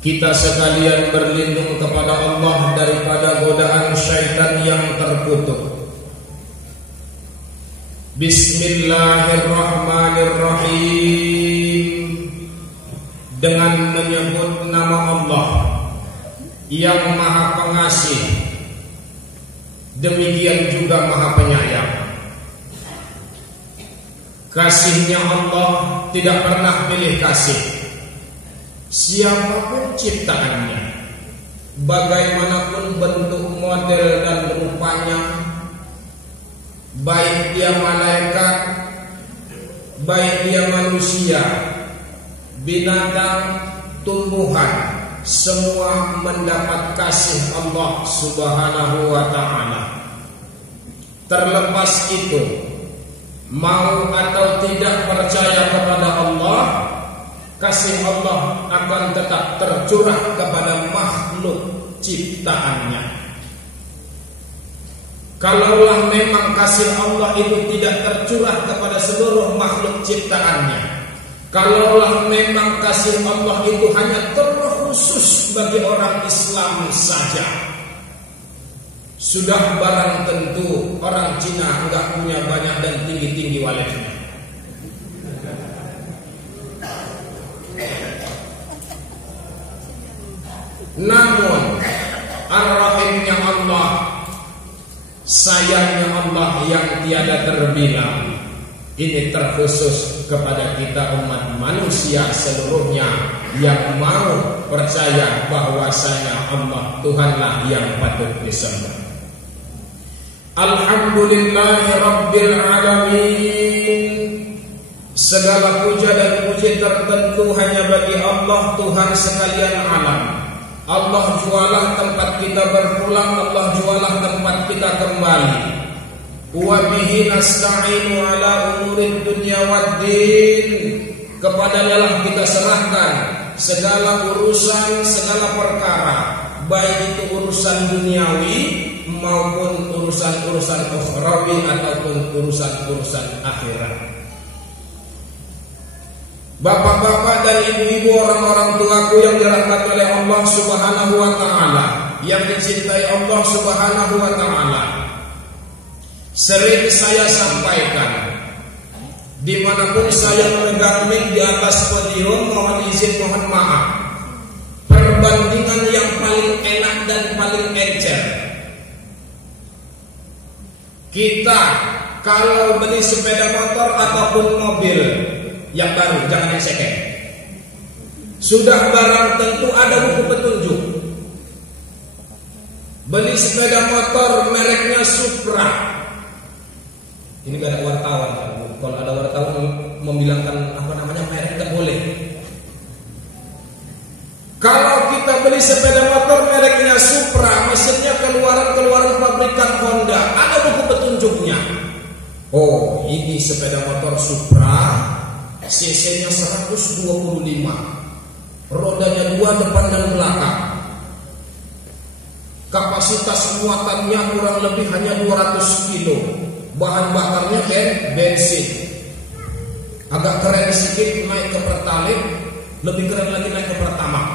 Kita sekalian berlindung kepada Allah daripada godaan syaitan yang terkutuk. Bismillahirrahmanirrahim. Dengan menyebut nama Allah yang Maha Pengasih, demikian juga Maha Penyayang. Kasihnya Allah tidak pernah pilih kasih. Siapapun ciptaannya, bagaimanapun bentuk, model dan rupanya, baik dia malaikat, baik dia manusia, binatang, tumbuhan, semua mendapat kasih Allah Subhanahu wa ta'ala. Terlepas itu, mau atau tidak percaya kepada Allah, kasih Allah akan tetap tercurah kepada makhluk ciptaannya. Kalaulah memang kasih Allah itu tidak tercurah kepada seluruh makhluk ciptaannya, kalaulah memang kasih Allah itu hanya terkhusus bagi orang Islam saja, sudah barang tentu orang Cina enggak punya banyak dan tinggi-tinggi walefnya. Namun Ar-Rahimnya Allah, sayangnya Allah yang tiada terbilang, ini terkhusus kepada kita umat manusia seluruhnya yang mau percaya bahwasanya Allah Tuhanlah yang patut disembah. Alhamdulillahi Rabbil Alamin. Segala puja dan puji tertentu hanya bagi Allah, Tuhan sekalian alam. Allah jualah tempat kita berpulang, Allah jualah tempat kita kembali. Wa bihi nasta'inu ala umurid dunya waddin. Kepadanya lah kita serahkan segala urusan, segala perkara, baik itu urusan duniawi maupun urusan-urusan ukhrawi ataupun urusan-urusan akhirat. Bapak-bapak dan ibu-ibu, orang-orang tuaku yang dirahmati oleh Allah Subhanahu wa ta'ala, yang dicintai Allah Subhanahu wa ta'ala, sering saya sampaikan, dimanapun saya memegang mic di atas podium, mohon izin, mohon maaf, perbandingan yang paling enak dan paling encer, kita kalau beli sepeda motor ataupun mobil yang baru, jangan yang second, sudah barang tentu ada buku petunjuk. Beli sepeda motor mereknya Supra, ini gak ada wartawan. Kalau ada wartawan membilangkan apa namanya merek, gak boleh. Kalau kita beli sepeda motor mereknya Supra, mesinnya keluaran pabrikan Honda, ada buku petunjuknya. Oh, ini sepeda motor Supra, cc-nya 125, rodanya 2 depan dan belakang, kapasitas muatannya kurang lebih hanya 200 kilo, bahan bakarnya bensin. Agak keren sedikit naik ke Pertalite, lebih keren lagi naik ke Pertamax.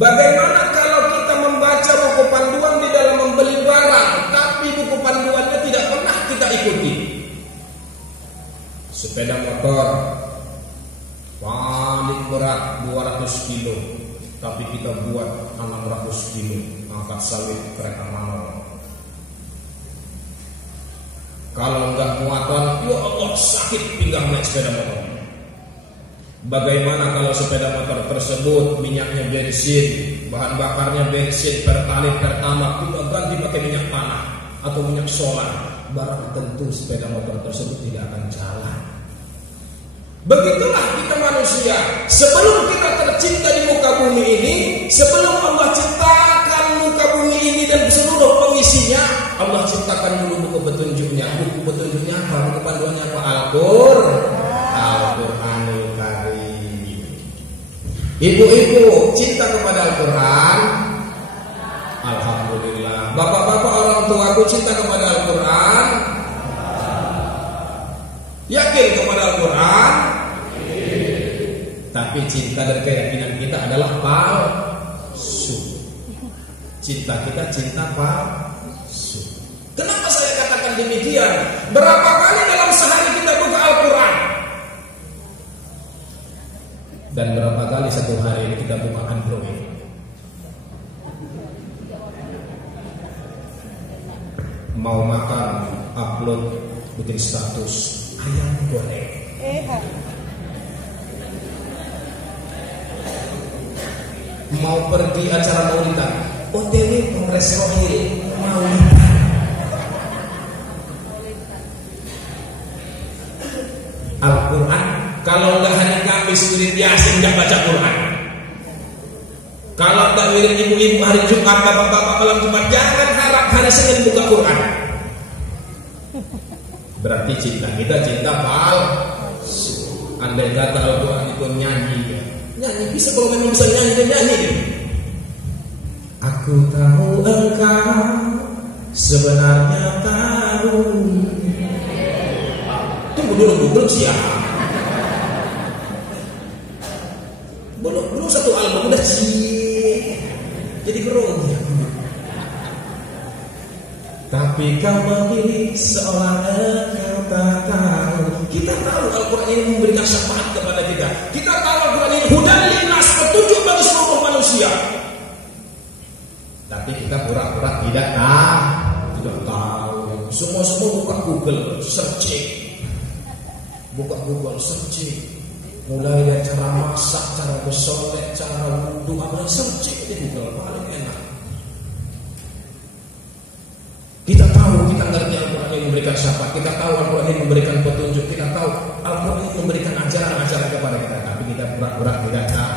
Bagaimana kalau kita membaca buku panduan di dalam membeli barang, tapi buku panduannya tidak pernah kita ikuti? Sepeda motor paling berat 200 kilo, tapi kita buat 600 kilo, angkat sawit kereta manual. Kalau enggak muatan, ya Allah, sakit pinggang naik sepeda motor. Bagaimana kalau sepeda motor tersebut minyaknya bensin, bahan bakarnya bensin, Pertalite, Pertamax, kita ganti pakai minyak tanah atau minyak solar, barang tentu sepeda motor tersebut tidak akan jalan. Begitulah kita manusia. Sebelum kita tercipta di muka bumi ini, sebelum Allah ciptakan muka bumi ini dan seluruh pengisinya, Allah ciptakan dulu buku petunjuknya. Buku petunjuknya apa? Buku panduannya apa? Al-Qur'anul Karim. Ibu-ibu cinta kepada Al-Quran? Alhamdulillah. Bapak-bapak orang tuaku cinta kepada Al-Quran? Yakin kepada Al-Quran? Tapi cinta dan keyakinan kita adalah palsu. Cinta kita cinta palsu. Kenapa saya katakan demikian? Berapa kali dalam sehari kita buka Al-Quran? Dan berapa kali satu hari kita buka Android? Mau makan, upload, bikin status ayam goreng. Mau pergi acara maulidan, OTW Kongres Rohil maulidan. Al-Quran, kalau nggak hari Kamis wirid Yasin nggak baca Quran. Kalau nggak wirid ibu-ibu hari Jumat, bapak-bapak malam Jumat, jangan harap hari Senin buka Quran. Berarti cinta kita cinta palsu. Andai kata Al-Quran itu nyanyi, nyanyi bisa, kalau memang bisa nyanyi dan nyanyi. Aku tahu engkau sebenarnya tahu. Tunggu dulu, belum siap. Belum satu album udah jadi grogi. Tapi kau memilih seolah engkau tak tahu. Kita tahu Al-Quran ini memberikan syafaat kepada kita. Kita tahu Al-Quran ini hudan linnas, petunjuk bagi seluruh manusia. Tapi kita pura-pura tidak tahu. Semua buka Google searching. Buka Google searching, mulai dari cara masak, cara bersolek, cara wudhu, apa searching di Google paling enak. Kita tahu, kita ngerti Al-Quran yang memberikan syafaat, kita tahu Al-Quran yang memberikan petunjuk, kita tahu Al-Quran yang memberikan ajaran-ajaran kepada kita, tapi kita pura-pura tidak tahu.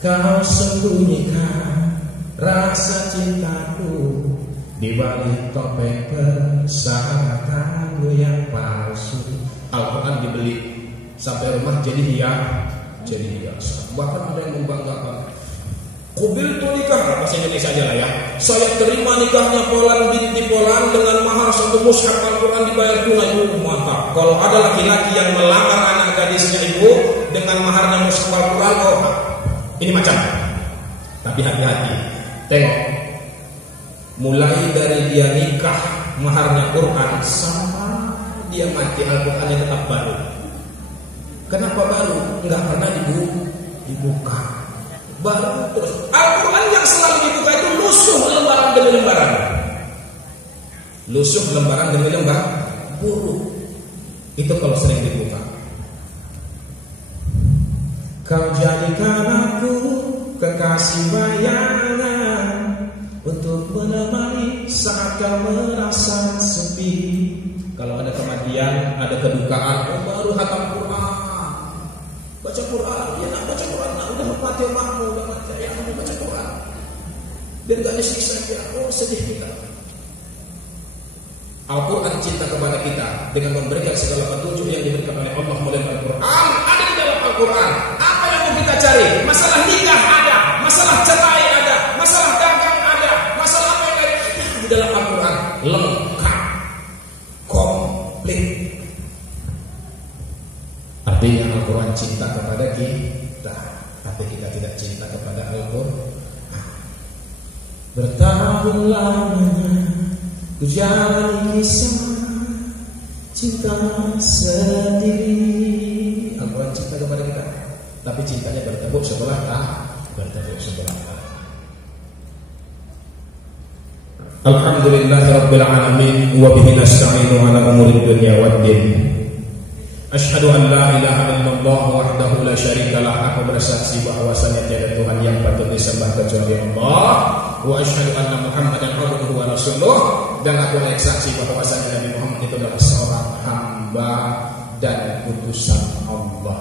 Kau sembunyikan rasa cintaku di balik topeng persahabatanmu yang palsu. Al-Quran dibeli sampai rumah jadi hiasan. Bahkan ada yang membanggakan, Kubiltu nikah, bahasa Indonesia aja lah ya. Saya terima nikahnya Polan binti Polan dengan mahar satu mushaf Al-Quran dibayar tunai. Mantap. Kalau ada laki-laki yang melamar anak gadisnya ibu dengan maharnya mushaf Al-Quran, ini macam. Tapi hati-hati. Tengok. Mulai dari dia nikah maharnya Quran sampai dia mati Al-Qurannya tetap baru. Kenapa baru? Enggak pernah dibuka. Baru terus. Al-Quran yang selalu dibuka itu lusuh lembaran demi lembaran. Lusuh lembaran demi lembaran. Buruk. Itu kalau sering dibuka. Kau jadikan aku kekasih bayangan untuk menemani saat kau merasa sepi. Kalau ada kematian, ada kedukaan, baru hatam Quran. Baca Quran, ya nak baca Quran, nak udah mati omakmu, udah mati ayahmu, baca Quran. Biar gak disiksa dia, sedih kita. Al-Quran cinta kepada kita dengan memberikan segala petunjuk yang diberikan oleh Allah melalui Al-Quran. Ada di dalam Al-Quran. Apa yang mau kita cari? Masalah nikah ada, masalah cerai ada, masalah dagang ada, masalah apa yang ada di dalam Al-Quran. Lengkap, komplit. Artinya Al-Quran cinta kepada kita, tapi kita tidak cinta kepada Al-Quran. Bertahun lamanya ku jalani kisah cinta sendiri. Al-Quran cinta kepada kita, tapi cintanya bertepuk sebelah tangan. Alhamdulillahirabbil alamin wa bihi nasta'inu ala umuri dunya waddin. Asyhadu an la ilaha illallah wahdahu la syarikalah. Aku bersaksi bahwasanya tiada Tuhan yang patut disembah kecuali Allah. Wa asyhadu anna Muhammadan abduhu wa rasuluh. Dan aku bersaksi bahwasanya Nabi Muhammad itu adalah seorang hamba dan utusan Allah.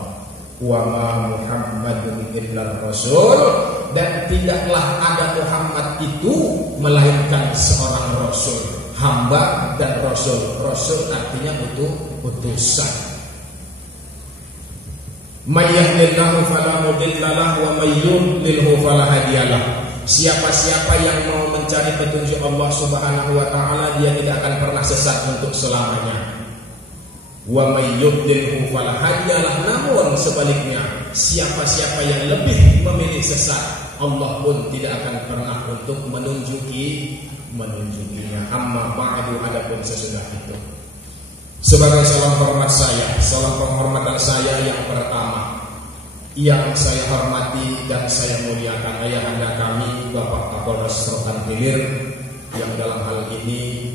Wa ma Muhammadun illa rasul. Dan tidaklah ada Muhammad itu melainkan seorang rasul. Hamba dan rasul. Rasul artinya utusan. May yahdihillahu fala mudilla lahu wa may yudlilhu fala hadiyalah. Siapa-siapa yang mau mencari petunjuk Allah Subhanahu wa taala, dia tidak akan pernah sesat untuk selamanya. Wa may yudlilhu fala hadiyalah. Namun sebaliknya, siapa-siapa yang lebih memilih sesat, Allah pun tidak akan pernah untuk menunjukinya. Amma ba'du, adapun sesudah itu, sebagai salam hormat saya, salam penghormatan saya yang pertama, yang saya hormati dan saya muliakan ayahanda kami Bapak Kapolres Rokan Hilir, yang dalam hal ini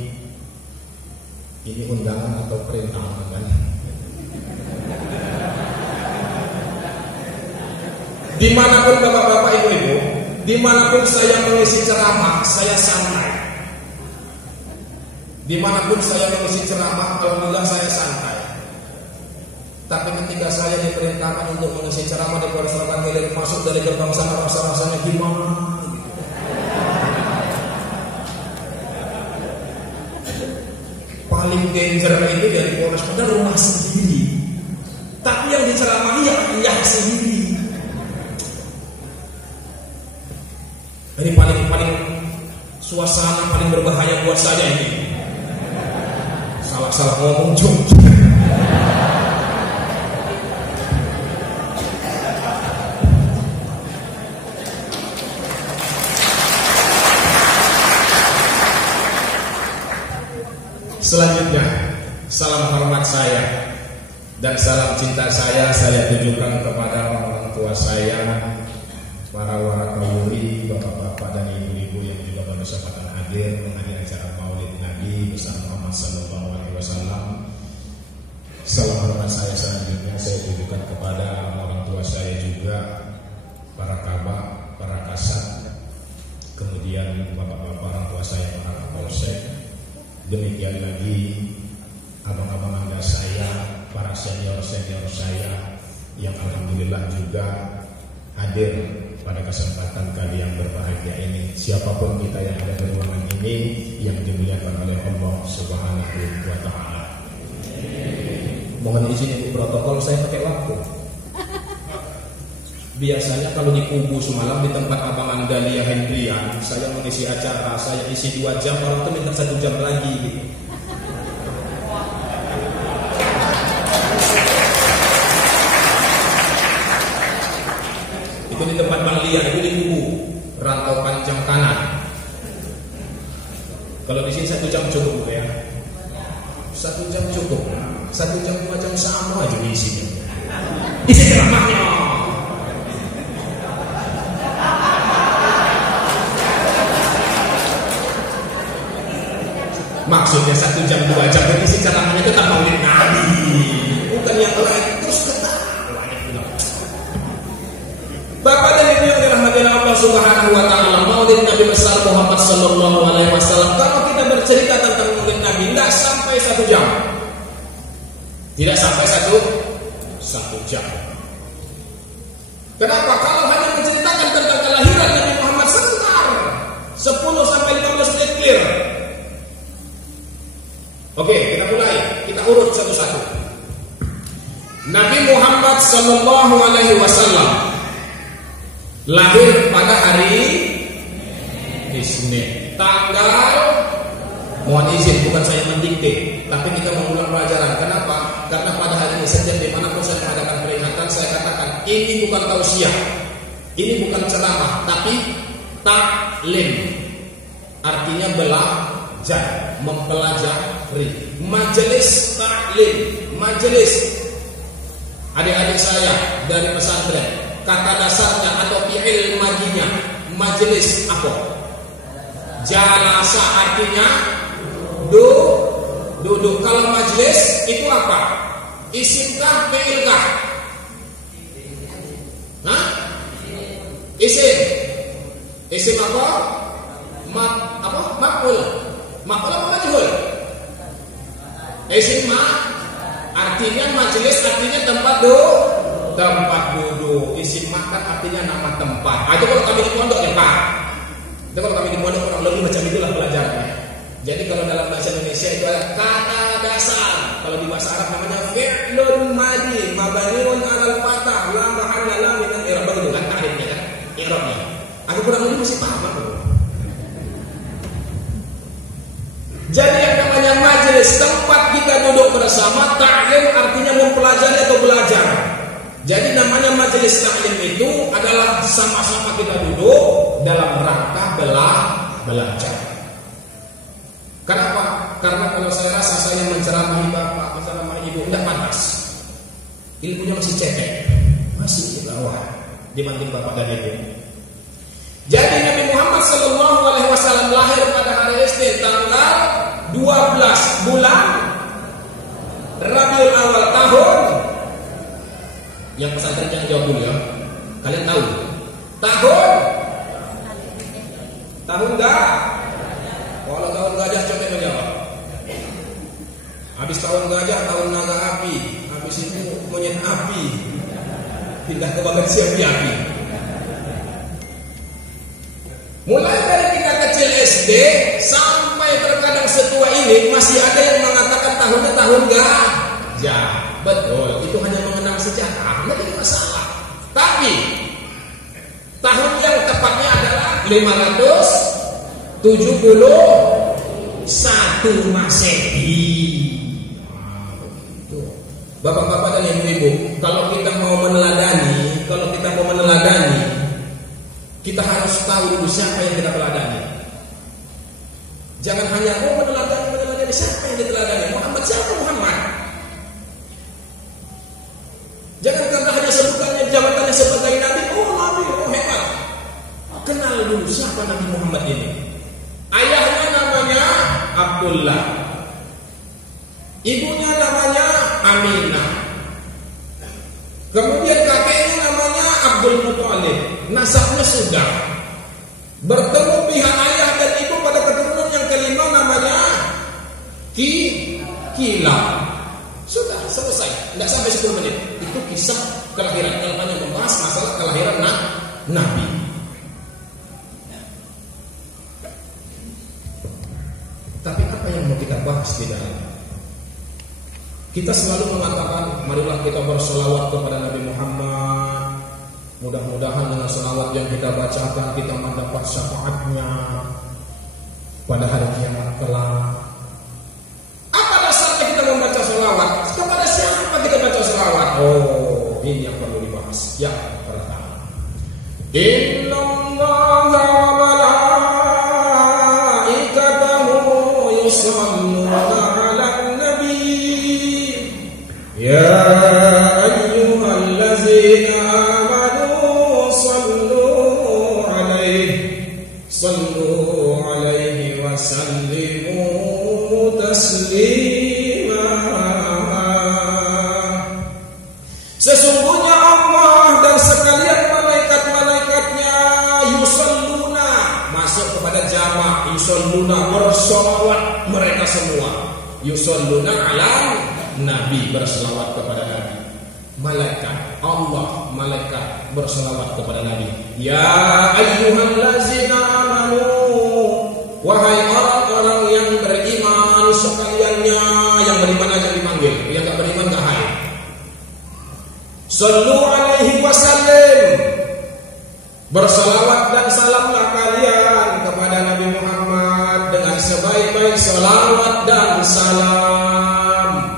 undangan atau perintah kan? Dimanapun bapak-bapak, ibu-ibu, dimanapun saya mengisi ceramah, saya santai. Dimanapun saya mengisi ceramah, alhamdulillah saya santai. Tapi ketika saya diperintahkan untuk mengisi ceramah di Polres Rokan Hilir, masuk dari gerbang sana, rasa-rasanya gimana? Paling danger itu dari Polres, padahal rumah sendiri. Tapi yang diceramahi ya ayah sendiri. Ini paling suasana paling berbahaya buat saya ini. Salah ngomong jom. Selanjutnya, salam hormat saya dan salam cinta saya tujukan kepada orang tua saya, para warakawuri, bapak-bapak dan ibu-ibu yang juga berkesempatan hadir menghadiri acara Maulid Nabi bersama Muhammad sallallahu alaihi wasallam. Salam hormat saya selanjutnya saya tujukan kepada orang tua saya juga, para kabak, para kasat, kemudian bapak-bapak orang tua saya, para kapolsek. Demikian lagi abang-abang anda saya, para senior-senior saya yang alhamdulillah juga hadir pada kesempatan kali yang berbahagia ini. Siapapun kita yang ada di ruangan ini yang dimuliakan oleh Allah Subhanahu wa taala. Mohon izin untuk protokol, saya pakai waktu. Biasanya kalau di kubu semalam di tempat abang Andalia Hendrian, saya mengisi acara, saya isi 2 jam, orang itu minta 1 jam lagi gitu. Itu di tempat Bang Lia, itu di kubu Rantau Panjang Kanan. Kalau di sini 1 jam cukup ya. 1 jam cukup. 1 jam 2 jam sama aja isinya. Isi ceramahnya. Maksudnya 1 jam 2 jam berisi ceramahnya tetap Maulid Nabi, bukan yang lain. Terus ketawa. Bapak dan Ibu yang dirahmati Allah Subhanahu wa taala, Maulid Nabi besar Muhammad sallallahu alaihi wasallam. Kalau kita bercerita tentang Maulid Nabi enggak sampai 1 jam. Tidak sampai 1 jam. Kenapa? Kalau hanya menceritakan tentang kelahiran Nabi Muhammad sebentar, 10 sampai 15 menit clear. Oke, kita mulai. Kita urut satu-satu. Nabi Muhammad sallallahu alaihi wasallam lahir pada hari Isnin. Tanggal, mohon izin bukan saya mendikte, tapi kita mengulang pelajaran. Kenapa? Karena pada hari ini setiap dimanapun saya mengadakan peringatan, saya katakan ini bukan tausiah, ini bukan ceramah, tapi taklim. Artinya belajar, mempelajari. Majelis taklim, majelis. Adik-adik saya dari pesantren, kata dasarnya atau fi'il madinya majelis apa? Jalasa artinya duduk. Kalau majelis itu apa? Isimkah, fi'ilkah? Hah? Isim apa? Maf'ul. Maf'ul apa majhul? Isim artinya majelis, artinya tempat duduk. Isim makan artinya nama tempat. Itu kalau kami di pondok ya Pak. Itu kalau kami di pondok kurang lebih macam itulah pelajarannya. Jadi kalau dalam bahasa Indonesia itu ada kata dasar. Kalau di bahasa Arab namanya fi'lun madi mabniun 'alal fathah la mahalla la min al-i'rab. Begitu kan ta'rifnya kan? I'rabnya. Aku kurang lebih masih paham kan? Jadi yang namanya majelis, tempat kita duduk bersama, ta'lim majelis taklim itu adalah sama-sama kita duduk dalam rangka belajar. Kenapa? Karena kalau saya rasa saya menceramahi bapak, menceramahi ibu, tidak pantas. Ilmunya masih cetek, masih di bawah dibanding bapak dan ibu. Jadi Nabi Muhammad SAW lahir pada hari Isnin tanggal 12 bulan Rabiul Awal tahun. Yang pesantren jangan jawab dulu ya. Kalian tahu tahun enggak? Kalau tahun gajah coba menjawab. Habis tahun gajah tahun naga api, habis itu monyet api, pindah ke bagian siapi api. Mulai dari kita kecil SD sampai terkadang setua ini masih ada yang mengatakan tahunnya tahun gajah. Betul, itu hanya mengenang sejarah, tidak ada masalah. Tapi tahun yang tepatnya adalah 571 Masehi. Bapak-bapak dan ibu-ibu, kalau kita mau meneladani, kita harus tahu dulu siapa yang kita teladani. Jangan hanya meneladani siapa yang diteladani. Muhammad, siapa Muhammad? Jangan karena hanya sebutannya jabatannya sebagai nabi, nabi, hebat. Kenal dulu siapa Nabi Muhammad ini. Ayahnya namanya Abdullah, ibunya namanya Aminah, kemudian kakeknya namanya Abdul Muthalib. Nasabnya sudah bertemu pihak ayah dan ibu pada keturunan yang kelima namanya Kilab. Sudah selesai, tidak sampai 10 menit. Itu kisah kelahiran. Kalau hanya membahas masalah kelahiran Nabi. Tapi apa yang mau kita bahas di dalamnya? Kita selalu mengatakan, marilah kita bersolawat kepada Nabi Muhammad. Mudah-mudahan dengan solawat yang kita bacakan kita mendapat syafaatnya pada hari kiamat kelak. Apa dasarnya kita membaca solawat? Kepada siapa kita baca solawat? Ini yang perlu dibahas. Yang pertama, Innallaha wa malaikatahu yusholluna 'alan nabi ya ayyuhallazina amanu sallu 'alaihi wa sallimu taslima. Sesungguhnya Allah dan sekalian malaikat-malaikatnya yusalluna, masuk kepada jamak, yusalluna, bersolawat mereka semua. Yusalluna ala nabi, bersolawat kepada nabi. Malaikat Allah, malaikat bersolawat kepada nabi. Ya ayyuhallazina amanu, wahai orang-orang yang beriman sekaliannya. Yang beriman aja dipanggil, yang gak beriman gak hai. Sallu alaihi wasallim, bersalawat dan salamlah kalian kepada Nabi Muhammad dengan sebaik-baik salawat dan salam.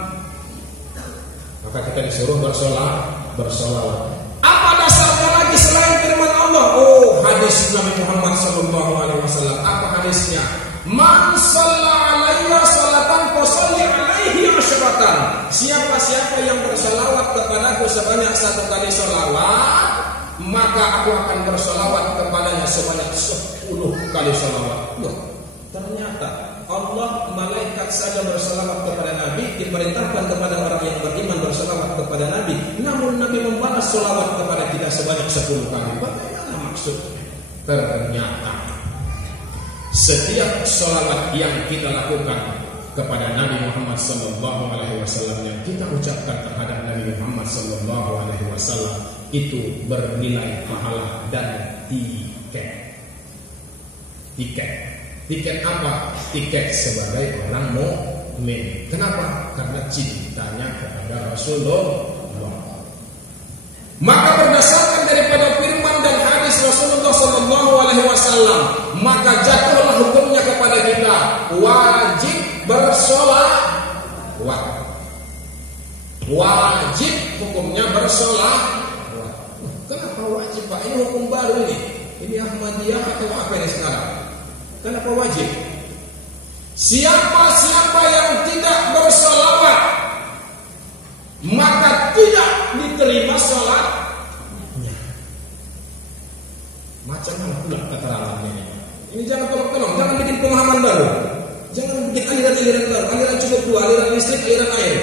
Maka kita disuruh bersalawat. Apa dasarnya lagi selain firman Allah? Hadis Nabi Muhammad SAW. Apa hadisnya? Man shalla alayya salatan fasalli alaihi asyratan. Siapa-siapa yang bersalawat kepadaku sebanyak 1 kali salawat, maka aku akan bersalawat kepadanya sebanyak 10 kali salawat. Ternyata Allah, malaikat saja bersalawat kepada Nabi, diperintahkan kepada orang yang beriman bersalawat kepada Nabi. Namun Nabi membalas salawat kepada kita sebanyak 10 kali. Bagaimana maksudnya? Ternyata setiap salawat yang kita lakukan kepada Nabi Muhammad SAW, yang kita ucapkan terhadap Nabi Muhammad SAW, itu bernilai pahala dan tiket. Tiket apa? Tiket sebagai orang mukmin. Kenapa? Karena cintanya kepada Rasulullah. Maka berdasarkan daripada firman dan hadis Rasulullah SAW, maka jatuhlah hukumnya kepada kita wajib bersolawat. Wajib hukumnya bersolawat. Pak, ini hukum baru ini. Ini Ahmadiyah atau apa ini sekarang? Kenapa wajib? Siapa yang tidak bersolawat, maka tidak diterima sholatnya. Macam mana pula keterangan ini? Ini jangan tolong, jangan bikin pemahaman baru. Jangan bikin aliran-aliran baru. Aliran cukup dua, aliran listrik, aliran air.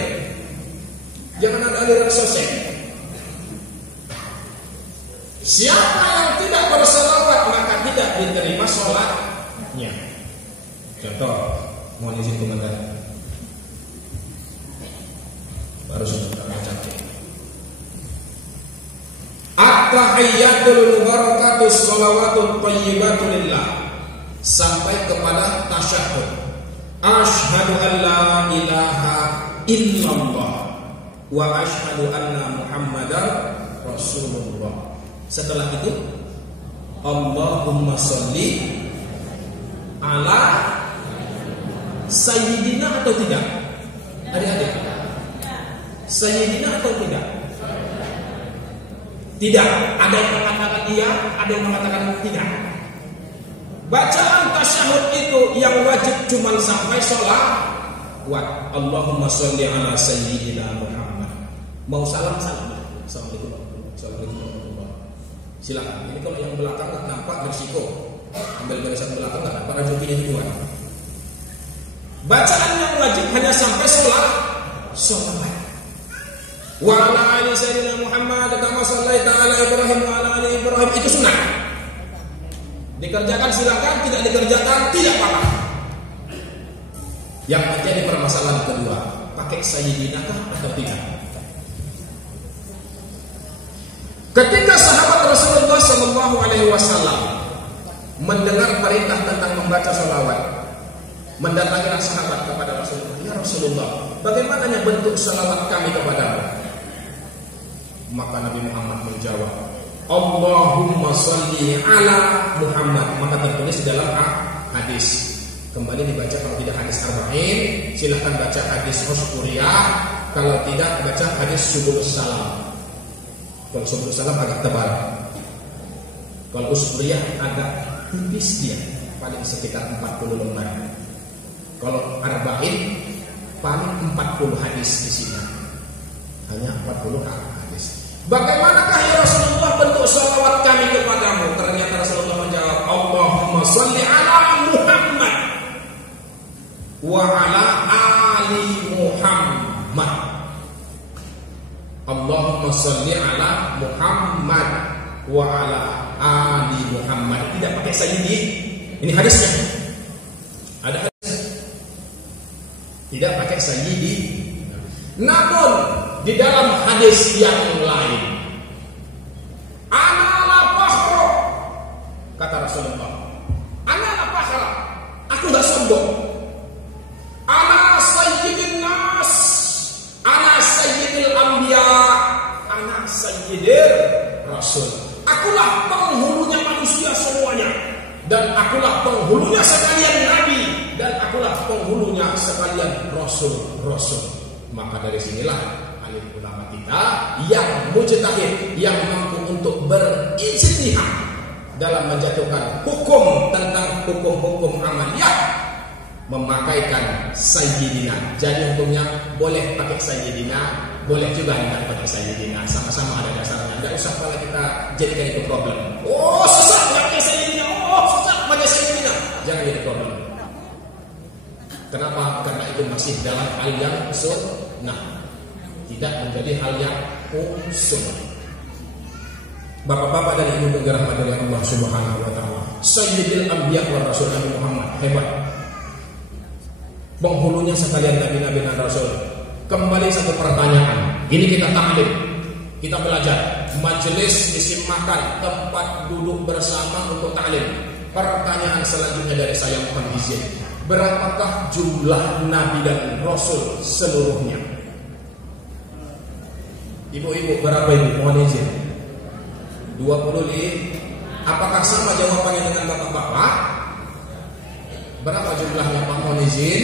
Jangan ada aliran sosek. Siapa yang tidak bersolawat, maka tidak diterima sholatnya. Contoh, mohon izin komentar. Baru sudah cantik. At-tahiyyatul mubarakatus sholawatut thayyibatu lillah, sampai kepada tasyahud. Asyhadu an la ilaha illallah wa asyhadu anna Muhammadar Rasulullah. Setelah itu, Allahumma sholli ala sayyidina atau tidak? Adik-adik, sayyidina atau tidak? Tidak. Ada yang mengatakan iya, ada yang mengatakan tidak. Bacaan tasyahud itu yang wajib cuma sampai sholat. Allahumma sholli ala sayyidina Muhammad. Mau salam. Assalamualaikum. Silakan. Ini kalau yang belakang nggak nampak bersiko, ambil barisan belakang nggak nampak rezekinya duluan. Bacaan yang wajib hanya sampai sholat. Wa ala ali sayyidina Muhammad kama shallaita ala Ibrahim wa ala ali Ibrahim, itu sunnah. Dikerjakan silakan, tidak dikerjakan tidak apa-apa. Yang menjadi permasalahan kedua, pakai sayyidina atau tidak? Ketika sahabat Rasulullah Shallallahu Alaihi Wasallam mendengar perintah tentang membaca sholawat, mendatangilah sahabat kepada Rasulullah. Ya Rasulullah, bagaimana bentuk sholawat kami kepadamu? Maka Nabi Muhammad menjawab, Allahumma sholli ala Muhammad. Maka tertulis dalam hadis. Kembali dibaca, kalau tidak hadis arba'in, silahkan baca hadis Usturiyah. Kalau tidak, baca hadis Subul Salam. Kalau Subul Salam agak tebal, kalau Usturiyah agak tipis dia, paling sekitar 40 lembar. Kalau arba'in paling 40 hadis di sini. Hanya 40 hadis. Bagaimanakah ya Rasulullah bentuk salawat kami kepadamu? Ternyata Rasulullah menjawab, Allahumma sholli ala Muhammad wa ala ali Muhammad. Allahumma sholli ala Muhammad wa ala ali Muhammad. Tidak pakai sayyidi. Ini hadisnya. Ada hadis. Tidak pakai sayyidi. Namun di dalam hadis yang lain, ana la fakhra, kata Rasulullah, ana la fakhra, aku enggak sombong. Ana sayyidin nas, ana sayyidil anbiya, ana sayyidil rasul. Akulah penghulunya manusia semuanya, dan akulah penghulunya sekalian nabi, dan akulah penghulunya sekalian rasul. Maka dari sinilah alim ulama kita yang mujtahid, yang mampu untuk berijtihad dalam menjatuhkan hukum tentang hukum-hukum amaliyah, memakaikan sayyidina. Jadi hukumnya boleh pakai sayyidina, boleh juga tidak pakai sayyidina, sama-sama ada dasarnya. Tidak usah kalau kita jadikan itu problem. Oh sesat pakai sayyidina, oh sesat pakai sayyidina, jangan jadi problem. Kenapa? Karena itu masih dalam hal yang sunnah, tidak menjadi hal yang sunnah. Bapak-bapak dan ibu dirahmati oleh Allah Subhanahu wa taala, Sayyidil Anbiya wa Rasul Nabi Muhammad hebat. Penghulunya sekalian nabi-nabi dan rasul. Kembali satu pertanyaan. Ini kita ta'lim, kita belajar. Majelis isi makan, tempat duduk bersama untuk ta'lim. Pertanyaan selanjutnya dari saya, mohon izin. Berapakah jumlah nabi dan rasul seluruhnya? Ibu-ibu, berapa ibu? Mohon izin. 25. Apakah sama jawabannya dengan bapak-bapak? Berapa jumlahnya Pak? Mohon izin.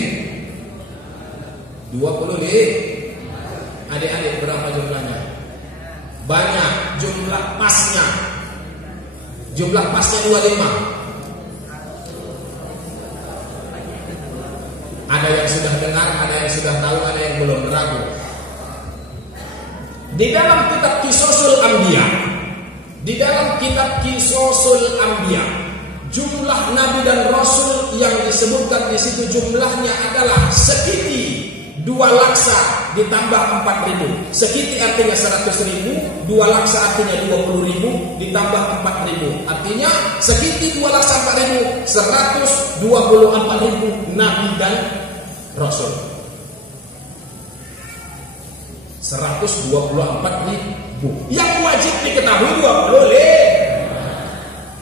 25. Adik-adik, berapa jumlahnya? Banyak. Jumlah pasnya Jumlah pasnya 25. Ada yang sudah dengar, ada yang sudah tahu, ada yang belum ragu. Di dalam kitab Qisasul Anbiya, di dalam kitab Qisasul Anbiya, jumlah nabi dan rasul yang disebutkan di situ jumlahnya adalah sekiti 2 laksa ditambah 4.000. Sekiti artinya 100.000, 2 laksa artinya 20.000 ditambah 4.000. Artinya sekiti 2 laksa 4.000, 124.000 nabi dan rasul. 124.000. Yang wajib diketahui 25.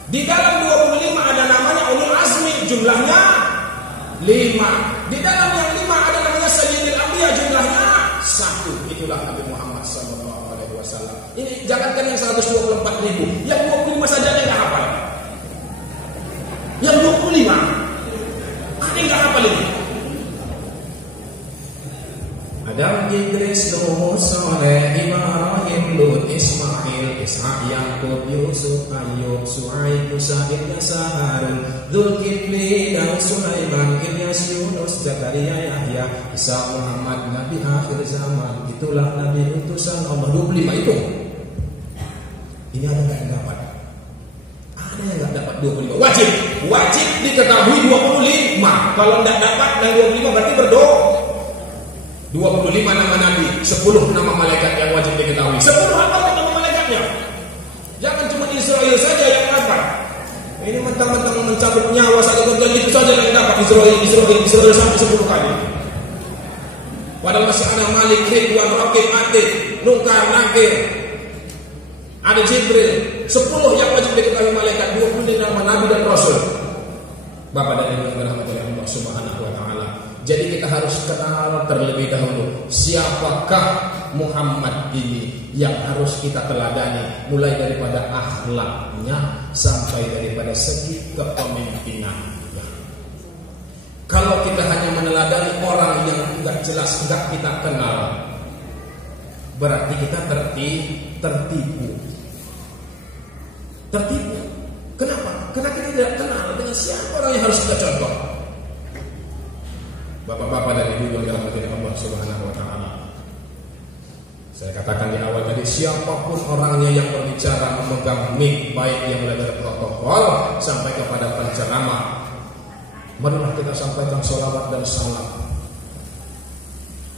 Di dalam 25 ada namanya ulul azmi, jumlahnya 5. Di dalam yang 5 ada namanya sayyidil anbiya, jumlahnya 1. Itulah Nabi Muhammad SAW. Ini jangankan yang 124.000, yang 25 saja dia nggak hafal. Yang 25 ada yang nggak hafal ini. Adam, Idris, Nuh, Saleh, Ibrahim, Lut, Ismail, Ishaq, Yaqub, Yusuf, Ayyub, Su'aib, Musa, Ilyas, Harun, Dzulkifli, Daud, Sulaiman, Ilyas, Yunus, Zakaria, Yahya, Isa, Muhammad, Nabi akhir zaman. Itulah Nabi utusan Allah. 25 itu. Ini ada nggak yang dapat? Ada yang nggak dapat 25. Wajib diketahui 25. Kalau nggak dapat yang 25 berarti berdoa. 25 nama nabi, 10 nama malaikat yang wajib diketahui. 10 apa nama malaikatnya? Jangan cuma Israel saja yang dapat. Ini mentang-mentang mencabut nyawa satu bagian itu saja yang dapat. Israel sampai 10 kali. Padahal masih ada Malik, Ridwan, Raqib, Atid, Munkar, Nakir, ada Jibril. 10 yang wajib diketahui malaikat, 20 nama nabi dan rasul. Bapak dan Ibu yang dirahmati Allah Subhanahu wa taala. Jadi kita harus kenal terlebih dahulu siapakah Muhammad ini yang harus kita teladani, mulai daripada akhlaknya sampai daripada segi kepemimpinannya. Kalau kita hanya meneladani orang yang enggak jelas, enggak kita kenal, berarti kita tertipu. Kenapa? Karena kita tidak kenal dengan siapa orang yang harus kita contoh. Bapak-bapak dan ibu yang dirahmati Allah Subhanahu wa taala. Saya katakan di awal tadi, siapapun orangnya yang berbicara memegang mic, baik yang mulai dari protokol sampai kepada penceramah, marilah kita sampaikan sholawat dan salam.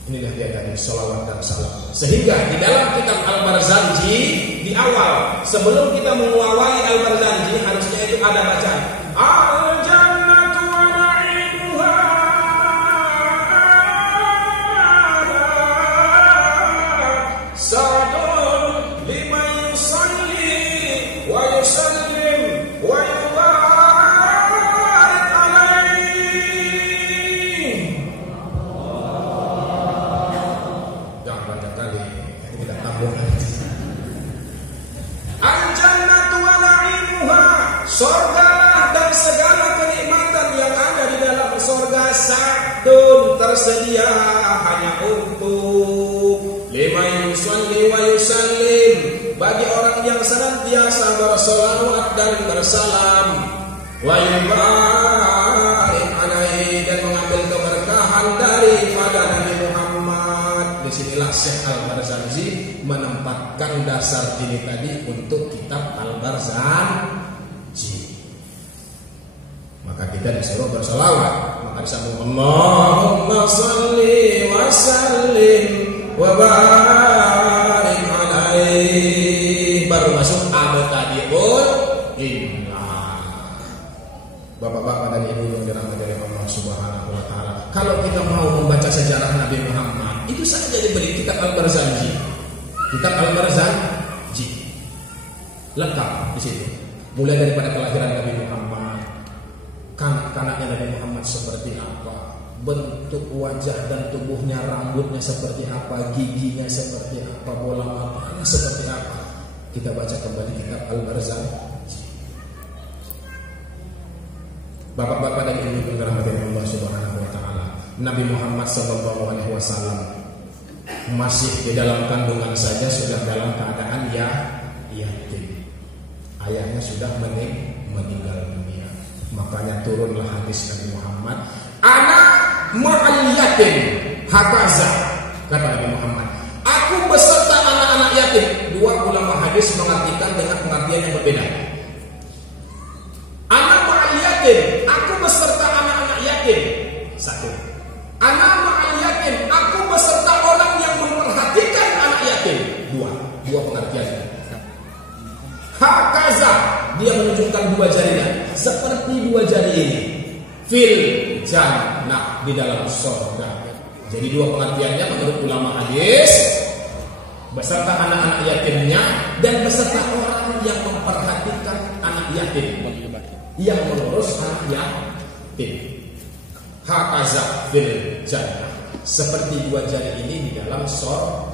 Inilah dia tadi, sholawat dan salam. Sehingga di dalam kitab Al-Barzanji di awal, sebelum kita mengawali Al-Barzanji, harusnya itu ada bacaan Al-Jannatu wa na'imuha sadun liman yusalli wa yusallim wa yubarik alaihi. Jangan banyak kali, kita tambung lagi. Al-Jannatu wa na'imuha, surgalah dan segala kenikmatan yang ada di dalam surga, sadun, tersedia hanya untuk liman yusalli wa yusallim, bagi orang yang senantiasa bersolawat dan bersalam, wa yubarik alaihi, dan mengambil keberkahan daripada Nabi Muhammad. Disinilah Syekh Al-Barzanji menempatkan dasar ini tadi untuk kitab Al-Barzanji. Maka kita disuruh bersolawat, maka disambung Allahumma salli wa sallim wa barik alaihi, baru masuk abtadiul inna. Bapak-bapak dan ibu yang dirahmati oleh Allah Subhanahu wa taala, kalau kita mau membaca sejarah Nabi Muhammad, itu saja diberi kitab Al-Barzanji. Kitab Al-Barzanji lengkap di situ, mulai daripada kelahiran Nabi Muhammad, kanak-kanaknya Nabi Muhammad seperti apa, bentuk wajah dan tubuhnya, rambutnya seperti apa, giginya seperti apa, bola matanya seperti apa. Kita baca kembali kitab Al-Barzanji. Bapak-bapak dan ibu yang dirahmati Allah Subhanahu wa taala, Nabi Muhammad sallallahu alaihi wasallam masih di dalam kandungan saja sudah dalam keadaan yatim. Ayahnya sudah meninggal dunia. Makanya turunlah hadis Nabi Muhammad, ana ma'al yatim hakaza, kata Nabi Muhammad, aku beserta anak-anak yatim. Dua ulama hadis mengartikan dengan pengertian yang berbeda. Ana ma'al yatim, aku beserta anak-anak yatim. Satu. Ana ma'al yatim, aku beserta orang yang memperhatikan anak yatim. Dua pengertian. Hakaza, dia menunjukkan dua jarinya, seperti dua jari ini. Fil jannah, di dalam surga. Jadi dua pengertiannya menurut ulama hadis, beserta anak-anak yatimnya dan beserta orang yang memperhatikan anak yatim, yang mengurus anak yatim. Hakaza fil jannah, seperti dua jari ini di dalam surga.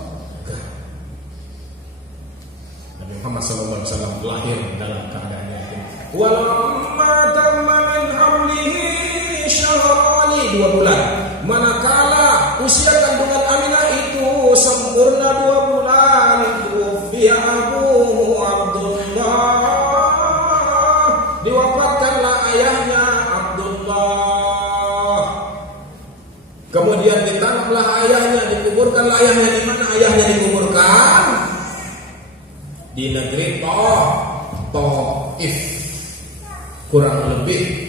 Nabi Muhammad SAW lahir dalam keadaan yatim. Walamma tamma min hamlihi syahrani, 2 bulan. Manakala usia kandungan Aminah itu sempurna 2 bulan, tufiya abuhu Abdullah, diwafatkanlah ayahnya Abdullah. Kemudian ditanamlah ayahnya, dikuburkanlah ayahnya. Di mana ayahnya dikuburkan? Di negeri Taif. Kurang lebih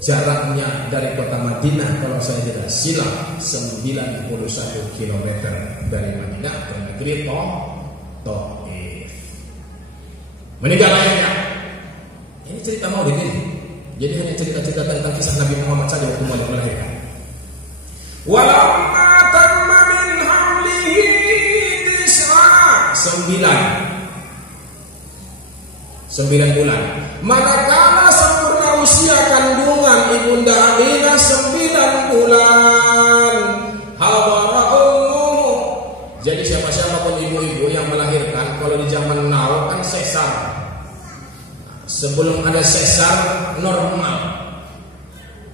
jaraknya dari kota Madinah, kalau saya tidak silap, 91 km dari Madinah ke negeri Taif. Meninggal ayahnya. Ini cerita maulid ini. Jadi hanya cerita-cerita tentang kisah Nabi Muhammad saja waktu mau melahirkan. Walamma tamma min hamlihi 9 bulan. Manakala sempurna usia kandungan ibunda Aminah 9 bulan, hawara ummu. Jadi siapa-siapa pun ibu-ibu yang melahirkan, kalau di zaman now kan sesar. Sebelum ada sesar normal,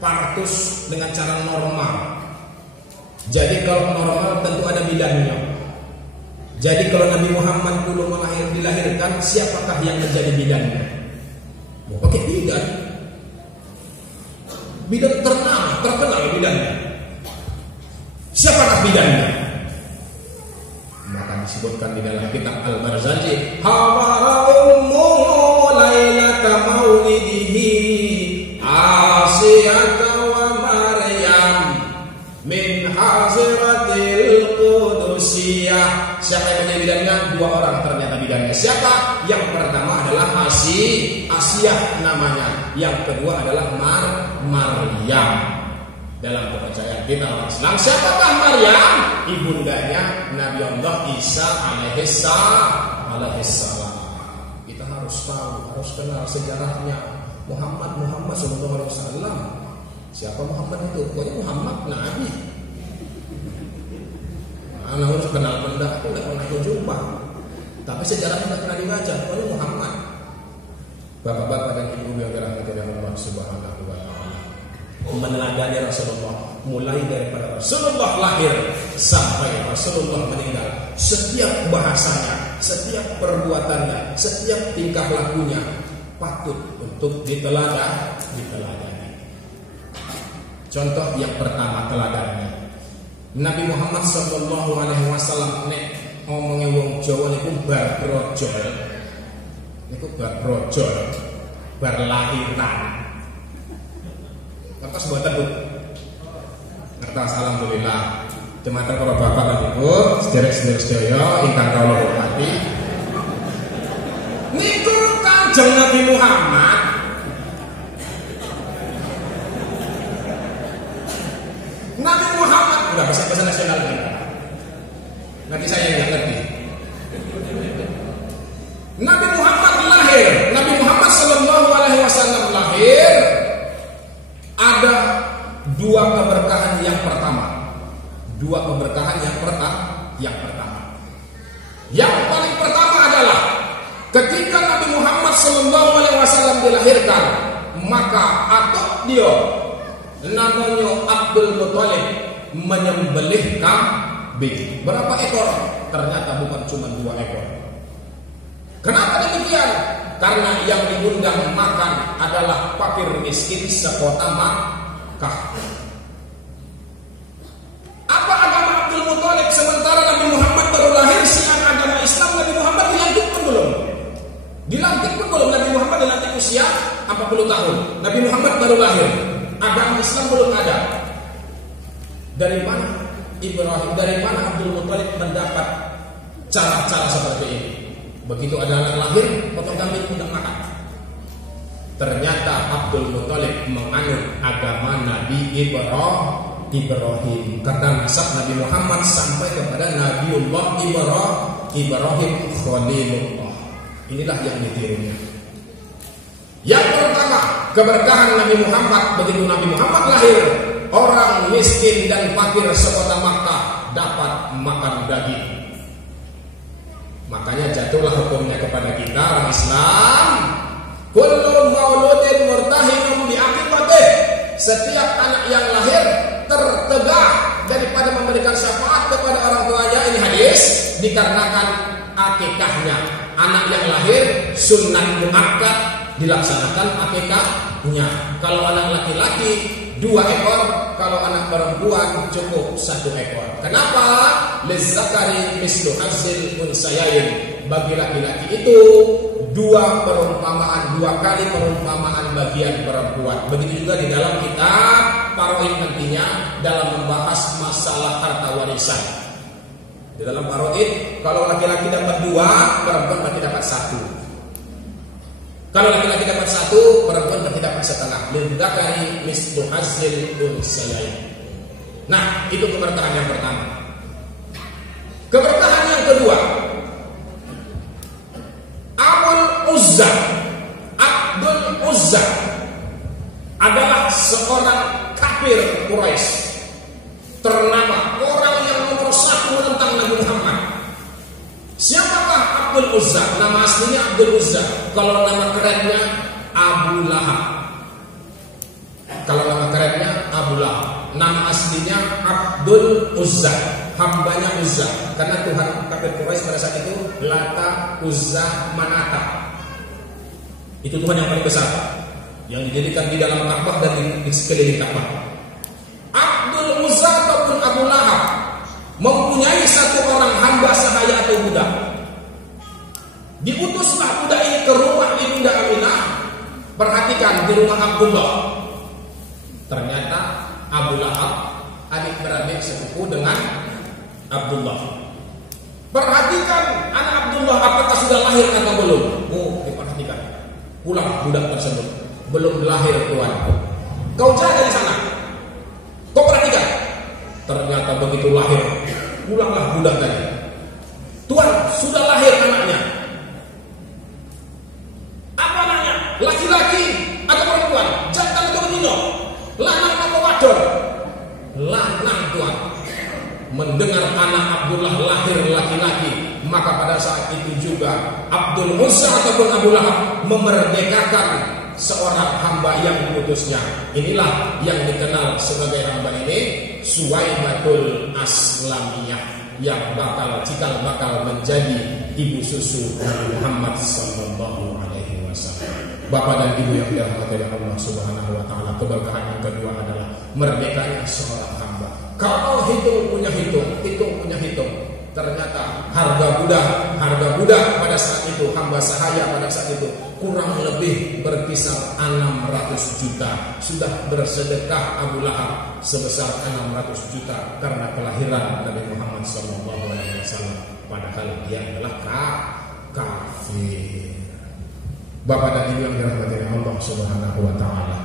partus dengan cara normal. Jadi kalau normal tentu ada bidannya. Jadi kalau Nabi Muhammad dulu dilahirkan, siapakah yang menjadi bidannya? Ya, pakai bidan. Bidan terkenal bidannya. Siapakah bidannya? Maka disebutkan di dalam kitab Al-Barzanji, hawara ummu lailata maulidihi Asiyata wa Maryam min haziratil qudusiyah. Siapa yang menjadi bidannya? 2 orang ternyata bidannya. Siapa? Yang pertama adalah Asiyah namanya. Yang kedua adalah Maryam. Dalam kepercayaan kita orang Islam, siapakah Maryam? Ibundanya Nabi Allah Isa alaihissalam. Kita harus tahu, harus kenal sejarahnya. Muhammad SAW. Siapa Muhammad itu? Pokoknya Muhammad Nabi. Anak harus kenal benda, aku tidak pernah jumpa. Tapi sejarahnya tidak pernah dibaca. Pokoknya Muhammad. Bapak-bapak dan ibu yang dirahmati oleh Allah Subhanahu wa Ta'ala, meneladani Rasulullah mulai daripada Rasulullah lahir sampai Rasulullah meninggal. Setiap bahasanya, setiap perbuatannya, setiap tingkah lakunya patut untuk diteladani. Contoh yang pertama teladannya, Nabi Muhammad sallallahu alaihi wasallam nek ngomongnya wong Jawa niku bar brojol. Niku bar brojol, bar lahiran. Ngertos mboten, Bu? Ngertos, alhamdulillah. Jemaah para bapak lan ibu, sedherek-sedherek sedaya ingkang kula hormati. Niku Kanjeng Nabi Muhammad enggak bahasa nasional kan? Nanti saya nggak ngerti. Nabi Muhammad lahir, Nabi Muhammad Sallallahu Alaihi Wasallam lahir. Ada 2 keberkahan yang pertama. 2 keberkahan yang pertama. Yang paling pertama adalah ketika Nabi Muhammad Sallallahu Alaihi Wasallam dilahirkan, maka atuk dia namanya Abdul Muthalib menyembelih kambing. Berapa ekor? Ternyata bukan cuma 2 ekor. Kenapa demikian? karena yang diundang makan adalah fakir miskin sekota Makkah. Apa agama Abdul Muthalib sementara Nabi Muhammad baru lahir? Siar agama Islam Nabi Muhammad dilantik pun belum. Dilantik pun belum. Nabi Muhammad dilantik usia 40 tahun. Nabi Muhammad baru lahir. Agama Islam belum ada. Dari mana Ibrahim, dari mana Abdul Muthalib mendapat cara-cara seperti ini? Begitu ada anak lahir, potong kambing undang makan. Ternyata Abdul Muthalib menganut agama Nabi Ibrahim. Kata nasab Nabi Muhammad sampai kepada Nabiullah Ibrahim Khalilullah. Inilah yang ditirunya. Yang pertama, keberkahan Nabi Muhammad. Begitu Nabi Muhammad lahir, orang miskin dan fakir sekota Makkah dapat makan daging. Makanya jatuhlah hukumnya kepada kita orang Islam. Kullu mauludin murtahinun bi aqibatih. Setiap anak yang lahir tertegah daripada memberikan syafaat kepada orang tuanya. Ini hadis dikarenakan akikahnya. Anak yang lahir sunnah muakkad dilaksanakan akikahnya. Kalau anak laki-laki 2 ekor, kalau anak perempuan cukup 1 ekor. Kenapa? Lizzakari mislu hazzil unsayain. Bagi laki-laki itu 2 kali perumpamaan bagian perempuan. Begitu juga di dalam kitab Paroid nantinya dalam membahas masalah harta warisan. Di dalam Paroid, kalau laki-laki dapat 2, perempuan berarti dapat 1. Kalau laki-laki dapat 1, perempuan berarti dapat setengah. Lidzakari mislu hazzil unsayain. Nah, itu keberkahan yang pertama. Keberkahan yang kedua, Abdul Uzza adalah seorang kafir Quraisy ternama, orang yang nomor 1 menentang Nabi Muhammad. Siapakah Abdul Uzza? Nama aslinya Abdul Uzza. Kalau nama kerennya Abu Lahab. Kalau nama kerennya Abu Lahab. Nama aslinya Abdul Uzza, hambanya Uzza. Karena Tuhan kafir Quraisy pada saat itu Lata, Uzza, Manata. Itu Tuhan yang paling besar, yang dijadikan di dalam Ka'bah dan di sekeliling Ka'bah. Abdul Uzza ataupun Abu Lahab mempunyai 1 orang hamba sahaya atau budak. Diutuslah budak ini ke rumah Ibunda Aminah. Perhatikan, di rumah Abdullah. Ternyata Abu Lahab adik-beradik sepupu dengan Abdullah. Perhatikan anak Abdullah, apakah sudah lahir atau belum? Diperhatikan. Pulang budak tersebut, belum lahir tuan. Kau jaga di sana. Kau perhatikan. Ternyata begitu lahir, pulanglah budak tadi. Tuan, sudah lahir anaknya. Apa anaknya? Laki-laki atau perempuan? Jantan atau betina? Lanang atau wadon? Lanang tuan. Mendengar anak Abdullah lahir laki-laki, maka pada saat itu juga Abdul Uzza ataupun Abu Lahab memerdekakan seorang hamba yang diutusnya. Inilah yang dikenal sebagai hamba ini Suwaibatul Aslamiyah, yang cikal bakal menjadi ibu susu Nabi Muhammad sallallahu alaihi wasallam. Bapak dan Ibu yang dirahmati Allah Subhanahu wa taala, keberkahan yang kedua adalah merdekanya seorang hamba. Kalau hitung punya hitung. Ternyata harga budak pada saat itu, hamba sahaya pada saat itu kurang lebih berkisar 600 juta. Sudah bersedekah Abu Lahab sebesar 600 juta karena kelahiran Nabi Muhammad SAW. Padahal dia adalah kafir. Bapak dan Ibu yang dirahmati Allah Subhanahu wa taala,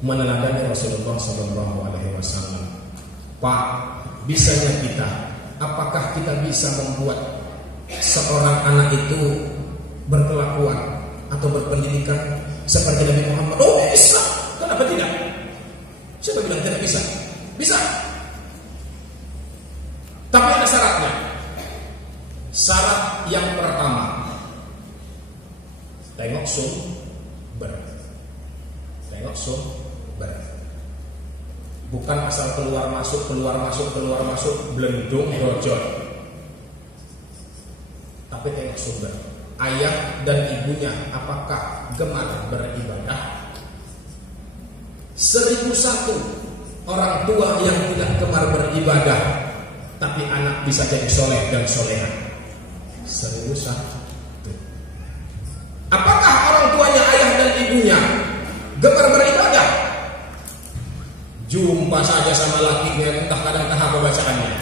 meneladani Rasulullah SAW. Pak, bisanya kita, apakah kita bisa membuat seorang anak itu berkelakuan atau berpendidikan seperti Nabi Muhammad? Oh, bisa. Kenapa tidak? Siapa bilang tidak bisa? Bisa. Tapi ada syaratnya. Syarat yang pertama, tengok sumber. Bukan asal keluar masuk, belendung, brojol. Tapi tengok sumber. ayah dan ibunya apakah gemar beribadah? 1001 orang tua yang tidak gemar beribadah, tapi anak bisa jadi soleh dan soleha. 1001. Apakah orang tuanya, ayah dan ibunya gemar beribadah? Jumpa saja sama lakinya, entah kadang tahap bacaannya.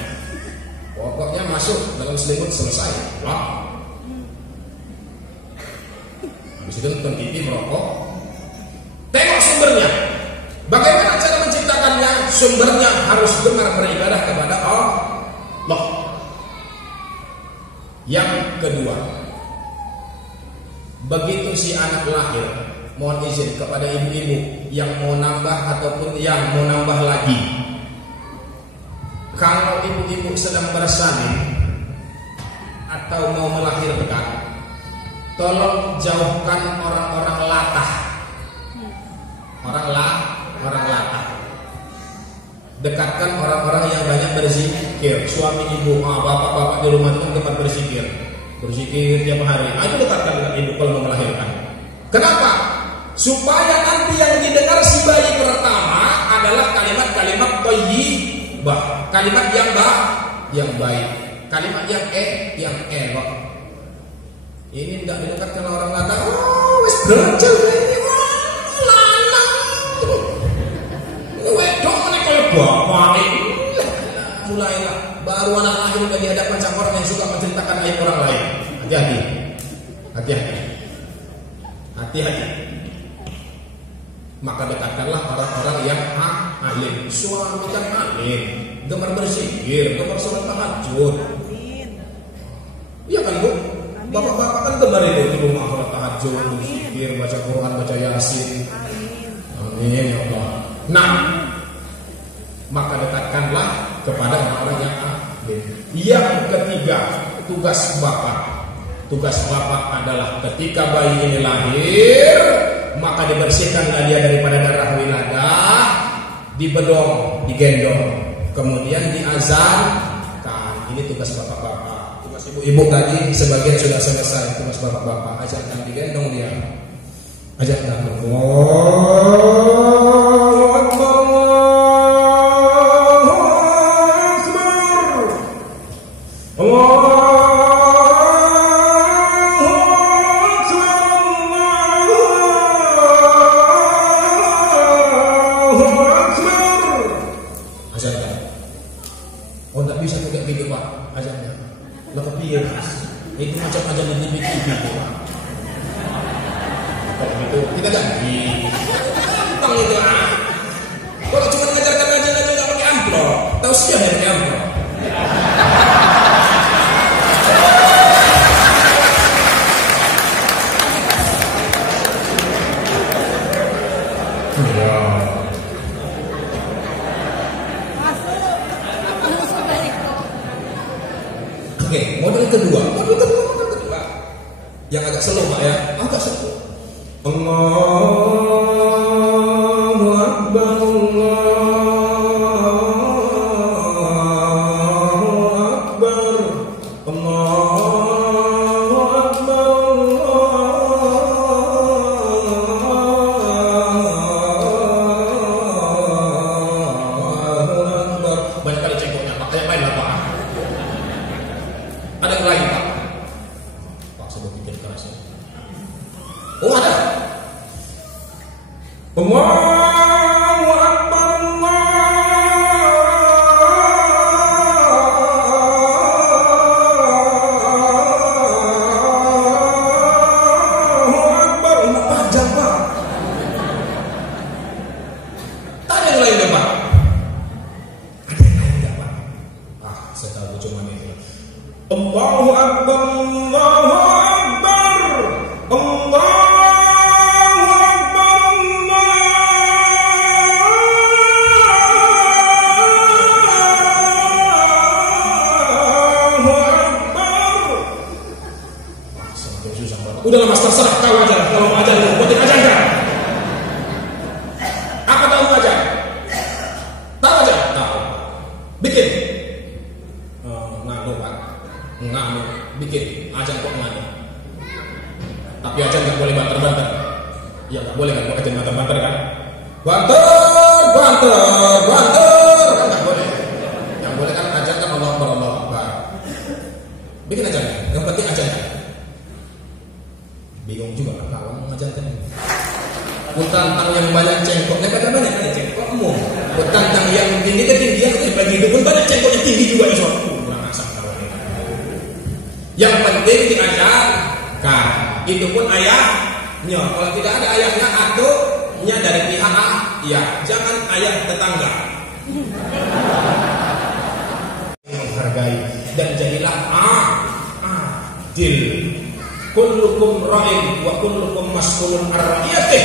Pokoknya masuk dalam selimut selesai. Wah. Habis itu nonton TV, merokok. Tengok sumbernya. Bagaimana cara menciptakannya? Sumbernya harus gemar beribadah kepada Allah. Yang kedua, begitu si anak lahir, mohon izin kepada ibu-ibu yang mau nambah ataupun yang mau nambah lagi. Kalau ibu-ibu sedang bersalin atau mau melahirkan, tolong jauhkan orang-orang latah. Orang latah. Dekatkan orang-orang yang banyak berzikir. Suami ibu, bapak-bapak di rumah itu kan tempat berzikir. Berzikir tiap hari. Itu dekatkan dengan ibu kalau mau melahirkan. Kenapa? Supaya nanti yang didengar si bayi pertama adalah kalimat-kalimat thayyibah, kalimat yang baik, kalimat yang elok. Ini tidak didekatkan orang latah. Oh, wis belajar ini. Bapak ini mulailah baru anak lahir udah dihadapkan sama orang yang suka menceritakan aib orang lain. Hati-hati. Maka dekatkanlah orang-orang yang alim. Suami kan alim, gemar berzikir, gemar sholat tahajud. Iya kan Bu? Bapak-bapak kan gemar itu di rumah sholat tahajud, berzikir, baca Quran, baca Yasin. Amin ya Allah. Nah, maka dekatkanlah kepada orang-orang yang alim. Yang ketiga, tugas bapak adalah ketika bayi ini lahir, maka dibersihkanlah dia daripada darah wiladah, dibedong, digendong, kemudian diazankan. Ini tugas bapak-bapak. Tugas ibu-ibu tadi sebagian sudah selesai. Tugas bapak-bapak, ajarkan digendong dia, ajarkan. Itu macam aja di TV gitu. Kalau gitu kita ganti. Gampang itu Kalau cuma ngajarkan aja nggak pakai amplop, tahu siapa yang pakai amplop? Oke, model kedua yang agak slow Pak ya, agak slow. Allahu Akbar, Allahu Akbar, Allahu Akbar, Allahu Akbar. Banyak kali cengkoknya Pak, yang lain lah Pak. Ada yang lain Pak? Pak saya pikir keras ya. Oh ada. Allahu Akbar, Allahu Akbar. Panjang Pak. Ada yang lain ya Pak? Ada yang lain ya Pak? Saya tahu cuma ini. Allahu Akbar, Allahu Akbar, Allahu Akbar, Allahu Akbar. Semakin susah banget. Udahlah Mas, terserah kau aja. Kalau mau ajar, buatin aja enggak? Apa tahu aja? Tahu aja? Tahu. Bikin. Nganu Pak. Nganu. Bikin. Ajar kok nganu. Di ajan nggak boleh banter-banter. Ya nggak boleh kan, mau ajan banter-banter kan? Banter, nggak boleh. Yang boleh kan ajan kan Allah Akbar. Bikin ajan, yang penting ajan. Bingung juga kan kawan mengajarkan ini. Kutantang yang banyak cengkok, kata banyak ada cengkokmu. Kutantang yang tinggi ketinggian bagi itu pun banyak cengkoknya tinggi juga iso. Kurang asam kawan ini. Yang penting diajarkan. Itu pun ayahnya. Kalau tidak ada ayahnya ataunya dari pihak ya, jangan ayah tetangga. Menghargai dan jadilah adil. Kullukum ra'in wa kullukum mas'ulun ar-ra'iyatih.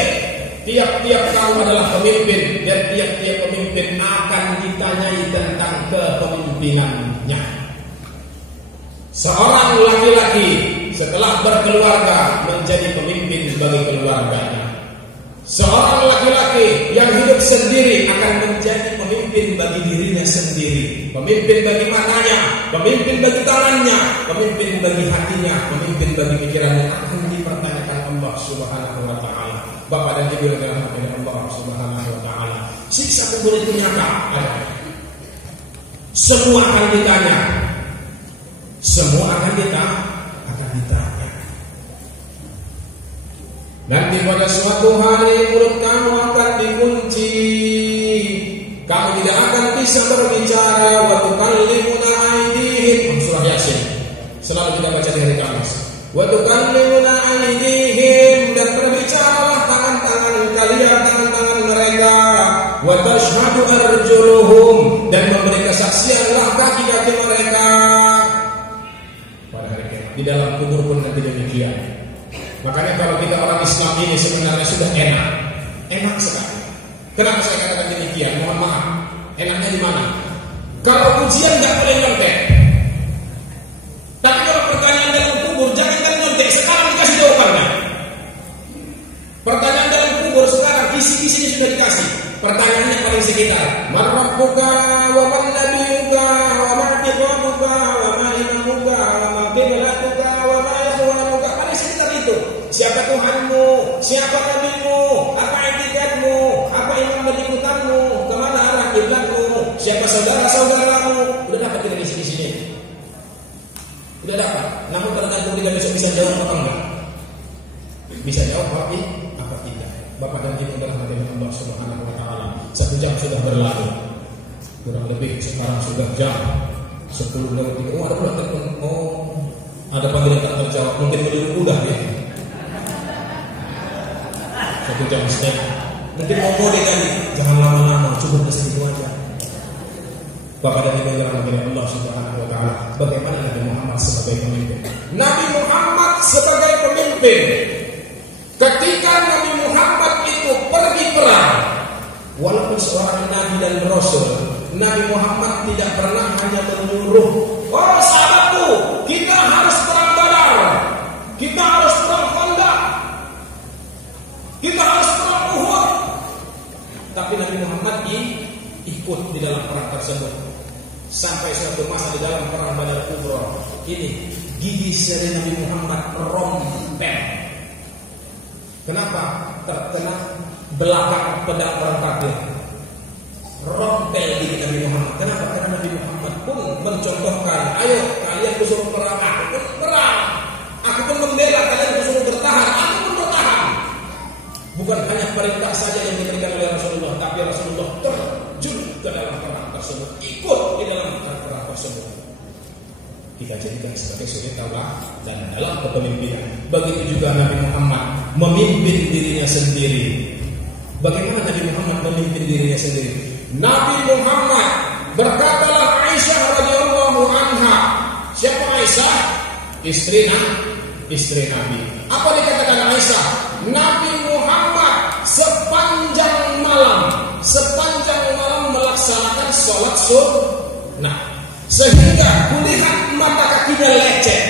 Tiap-tiap kamu adalah pemimpin dan tiap-tiap pemimpin akan ditanyai tentang kepemimpinannya. Seorang laki-laki setelah berkeluarga menjadi pemimpin bagi keluarganya. Seorang laki-laki yang hidup sendiri akan menjadi pemimpin bagi dirinya sendiri. Pemimpin bagi matanya, pemimpin bagi tangannya, pemimpin bagi hatinya, pemimpin bagi pikirannya, akan dipertanyakan Allah Subhanahu wa taala. Bapak dan Ibu yang dirahmati Allah Subhanahu wa taala. Siksa kubur itu nyata ada. Semua akan ditanya. Semua akan ditanya. Nanti pada suatu hari mulut kamu akan dikunci. Kamu tidak akan bisa berbicara. Wa tukallimuna aydihim. Surah Yasin. Selalu kita baca di hari Kamis. Wa tukallimuna aydihim, dan berbicaralah tangan-tangan kalian, tangan-tangan mereka. Wa tashhadu arjuluhum, dan memberi kesaksianlah kaki-kaki mereka. Pada hari kiamat. Di dalam kubur pun nanti demikian. Makanya kalau kita orang Islam ini sebenarnya sudah enak sekali. Kenapa saya katakan demikian? Mohon maaf. Enaknya di mana? Kalau ujian nggak boleh nyontek. Tapi kalau pertanyaan dalam kubur jangan nyontek. Sekarang dikasih jawabannya. Pertanyaan dalam kubur sekarang kisi-kisinya sudah dikasih. Pertanyaannya paling sekitar. Man rabbuka wa man nabiyuka wa ma kibabuka wa ma imamuka wa ma qiblatuka wa ma ikhwanuka. Paling sekitar itu. Siapa Tuhanmu? Siapa nabimu? Apa etikatmu? Apa imam dan ikutanmu? Kemana arah kiblatmu? Siapa saudara-saudaramu? Udah dapat kita di sini. Udah dapat. Namun tergantung kita besok bisa jawab apa enggak. Bisa jawab apa tidak. Bapak dan Ibu dirahmati Allah Subhanahu wa taala. 1 jam sudah berlalu. Kurang lebih sekarang sudah jam 10 lewat 3. Oh, ada pula telepon. Oh, ada panggilan tak terjawab. Mungkin belum udah ya. 1 jam setengah. Mungkin mau kode tadi. Jangan lama-lama, cukup segitu aja. Bapak dan Ibu yang dirahmati Allah Subhanahu wa taala. Bagaimana Nabi Muhammad sebagai pemimpin? Nabi Muhammad sebagai pemimpin. Ketika Nabi Muhammad itu pergi perang, walaupun seorang nabi dan rasul, Nabi Muhammad tidak pernah hanya menyuruh, "Oh sahabatku, kita harus perang Badar. Kita harus perang Khandaq. Kita harus perang Uhud." Tapi Nabi Muhammad ikut di dalam perang tersebut. Sampai suatu masa di dalam perang Badar Kubra, ini gigi seri Nabi Muhammad rompet. Kenapa? Terkena belakang pedang orang kafir. Rompel gigi Nabi Muhammad. Kenapa? Karena Nabi Muhammad pun mencontohkan, ayo kalian disuruh perang, aku pun perang. Aku pun membela, kalian disuruh bertahan, aku pun bertahan. Bukan hanya perintah saja yang diberikan oleh Rasulullah, tapi Rasulullah terjun ke dalam perang tersebut, ikut di dalam perang tersebut. Kita jadikan sebagai suri dan dalam kepemimpinan. Begitu juga Nabi Muhammad memimpin dirinya sendiri. Bagaimana Nabi Muhammad memimpin dirinya sendiri? Nabi Muhammad berkatalah Aisyah radhiyallahu anha. Siapa Aisyah? Istri Nabi. Apa dikatakan Aisyah? Nabi Muhammad sepanjang malam melaksanakan sholat sunnah, sehingga kulihat mata kakinya lecet.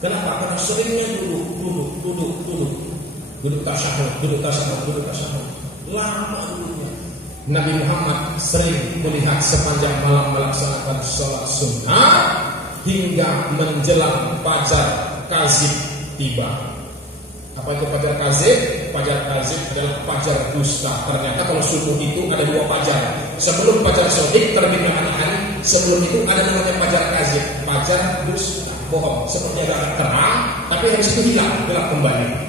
Kenapa? Karena seringnya duduk tasyahud. Lama duduknya. Nabi Muhammad sering melihat sepanjang malam melaksanakan sholat sunnah hingga menjelang fajar kazib tiba. Apa itu fajar kazib? Fajar kazib adalah fajar dusta. Ternyata kalau subuh itu ada dua fajar. Sebelum fajar shodiq terbit matahari, sebelum itu ada namanya fajar kazib, fajar dusta, bohong. Seperti ada terang, tapi habis itu hilang kembali.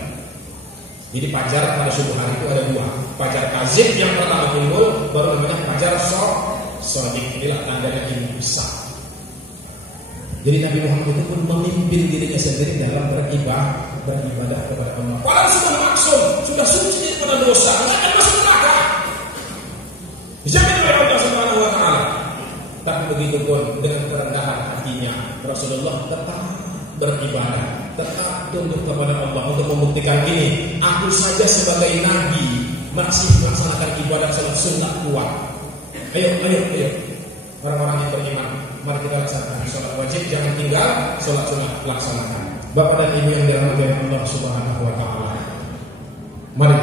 Jadi fajar pada subuh hari itu ada dua. Fajar kazib yang pertama timbul, baru namanya fajar shodiq. Inilah tandanya ilmu besar. Jadi Nabi Muhammad itu pun memimpin dirinya sendiri dalam beribadah kepada Allah. Padahal sudah maksum, sudah suci daripada dosa, tidak akan masuk neraka. Dijamin oleh Allah Subhanahu wa taala. Tapi begitu pun dengan kerendahan hatinya, Rasulullah tetap beribadah, tetap tunduk kepada Allah untuk membuktikan ini. Aku saja sebagai nabi masih melaksanakan ibadah salat sunnah kuat. Ayo. Orang-orang yang beriman, mari kita laksanakan sholat wajib, jangan tinggal, sholat sunnah laksanakan. Bapak dan Ibu yang dirahmati Allah Subhanahu wa taala. Mari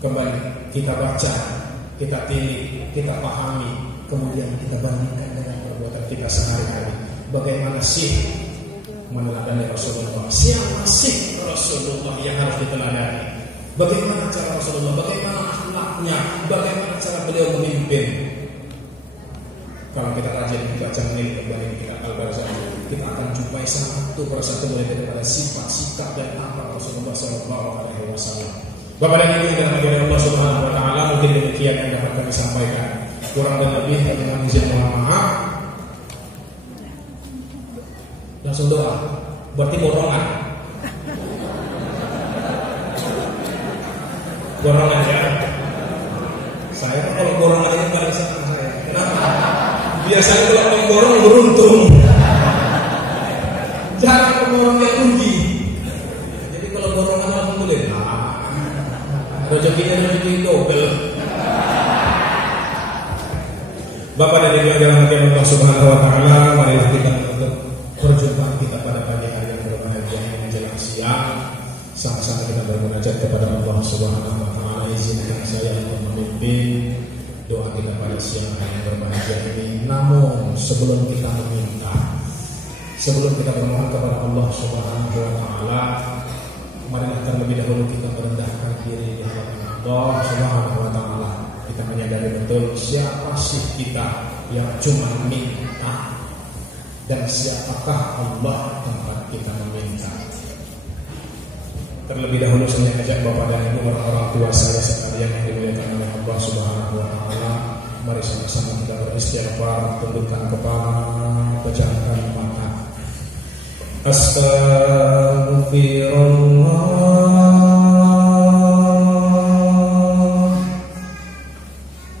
kembali kita baca, kita tilik, kita pahami, kemudian kita bandingkan dengan perbuatan kita sehari-hari. Bagaimana sih meneladani Rasulullah? Siapa sih Rasulullah yang harus diteladani? Bagaimana cara Rasulullah? Bagaimana akhlaknya? Bagaimana cara beliau memimpin? Kalau kita rajin membaca kembali kitab Al-Barzanji, kita akan jumpai satu persatu mulai daripada sifat, sikap dan akhlak Rasulullah SAW. Bapak dan Ibu yang dirahmati Allah Subhanahu wa taala, mungkin demikian yang dapat kami sampaikan. Kurang dan lebih dengan izin mohon maaf. Langsung doa. Berarti borongan. Borongan ya. Saya kalau borongan ini paling senang saya. Kenapa? Biasanya kalau pemborong beruntung, jarang pemborong yang rugi. Jadi kalau borongan alhamdulillah, rezekinya rezeki double. Bapak dan Ibu yang dirahmati Allah Subhanahu wa taala, marilah kita untuk perjumpaan kita pada pagi hari yang berbahagia ini menjelang siang. Sama-sama kita bermunajat kepada Allah Subhanahu wa taala. Izinkan saya untuk memimpin doa kita pada siang hari yang berbahagia ini. Namun sebelum kita meminta, sebelum kita bermohon kepada Allah Subhanahu wa taala, marilah terlebih dahulu kita merendahkan diri di hadapan Allah Subhanahu wa taala. Kita menyadari betul siapa sih kita yang cuma minta, dan siapakah Allah tempat kita meminta. Terlebih dahulu saya ajak Bapak dan Ibu, orang-orang tua saya sekalian yang dimuliakan oleh Allah Subhanahu wa taala, mari sama-sama kita beristighfar, tundukkan kepala, pejamkan mata. Astaghfirullah,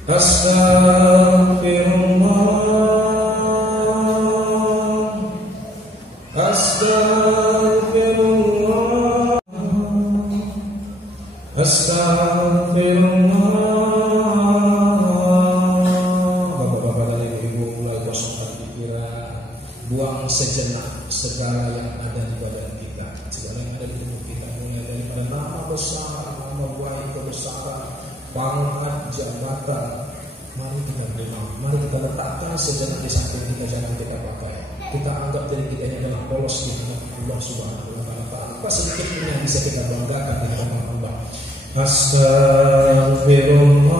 Astaghfirullah, Astaghfirullah, Astaghfirullah. Bapak-bapak dan ibu mulai kosongkan pikiran, buang sejenak segala yang ada di badan kita, segala yang ada di tubuh kita, mulai daripada nama besar, nama baik, kebesaran, pangkat, jabatan. Mari kita terima, mari kita letakkan sejenak di samping kita, jangan kita pakai. Kita anggap diri kita ini adalah polos di hadapan Allah Subhanahu wa taala. Apa sedikit pun yang bisa kita banggakan di hadapan Allah. Astaghfirullah,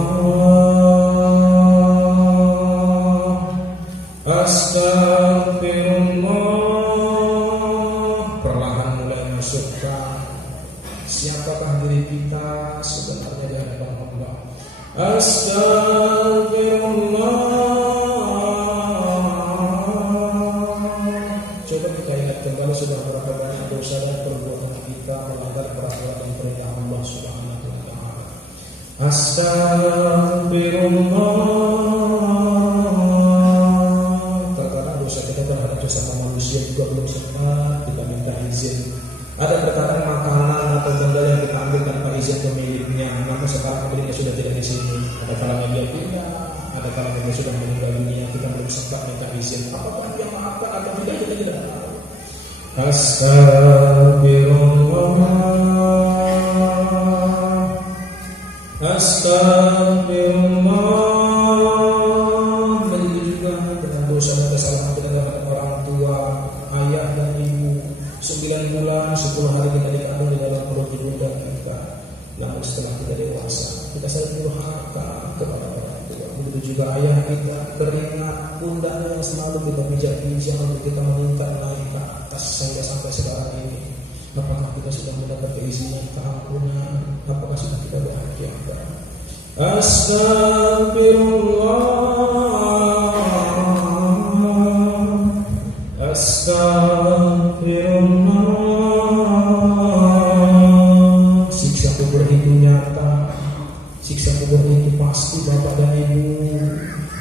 Astaghfirullah. Perlahan mulai masukkan siapakah diri kita sebenarnya di hadapan Allah. Astaghfirullah. Coba kita ingat kembali sudah berapa banyak dosa dan perbuatan kita melanggar peraturan dan perintah Allah Subhanahu wa taala. Astaghfirullah. Terkadang dosa kita terhadap sesama manusia juga belum sempat kita minta izin. Ada terkadang makanan atau benda yang kita ambil tanpa izin pemiliknya, maka sekarang pemiliknya sudah tidak di sini. Ada kalanya dia pindah, ada kalanya dia sudah meninggal dunia, kita belum sempat minta izin. Apakah dia maafkan atau tidak, kita tidak tahu. Astaghfirullah, Astaghfirullah. Begitu juga dengan dosa dan kesalahan kita terhadap orang tua, ayah dan ibu. 9 bulan, 10 hari kita dikandung di dalam perut Namun setelah kita dewasa, kita saling durhaka kepada orang tua. Begitu juga ayah kita, keringat pundaknya selalu kita pijak-pijak untuk kita meminta naik ke atas sampai sekarang ini. Apakah kita sudah mendapat keisian keampunan? Apakah sudah kita bahagia? Astagfirullah, astagfirullah. Siksa kubur itu nyata, siksa kubur itu pasti Bapak dan Ibu.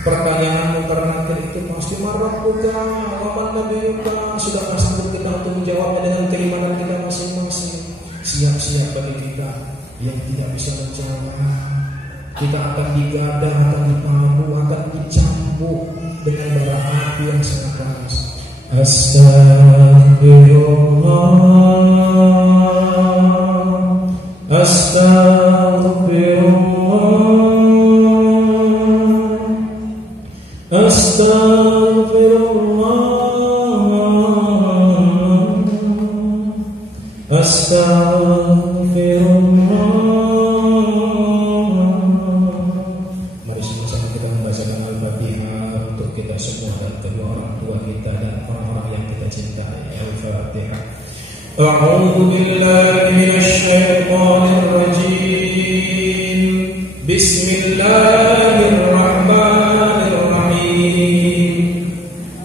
Pertanyaanmu karena itu pasti marah buka, waman nabiyuka. Sudahkah sanggup kita untuk menjawabnya dengan keimanan kita masing-masing? Siap-siap bagi kita yang tidak bisa menjawab. Kita akan digadah, akan dipalu, akan dicambuk dengan bara api yang sangat panas. Astagfirullah, astagfirullah, astagfirullah, astagfirullah. Mari sama-sama kita membacakan Al-Fatihah untuk kita semua dan kedua orang tua kita dan orang-orang yang kita cintai. Al-Fatihah. A'udzu billahi minasyaitonir rajim. Bismillahirrahmanirrahim.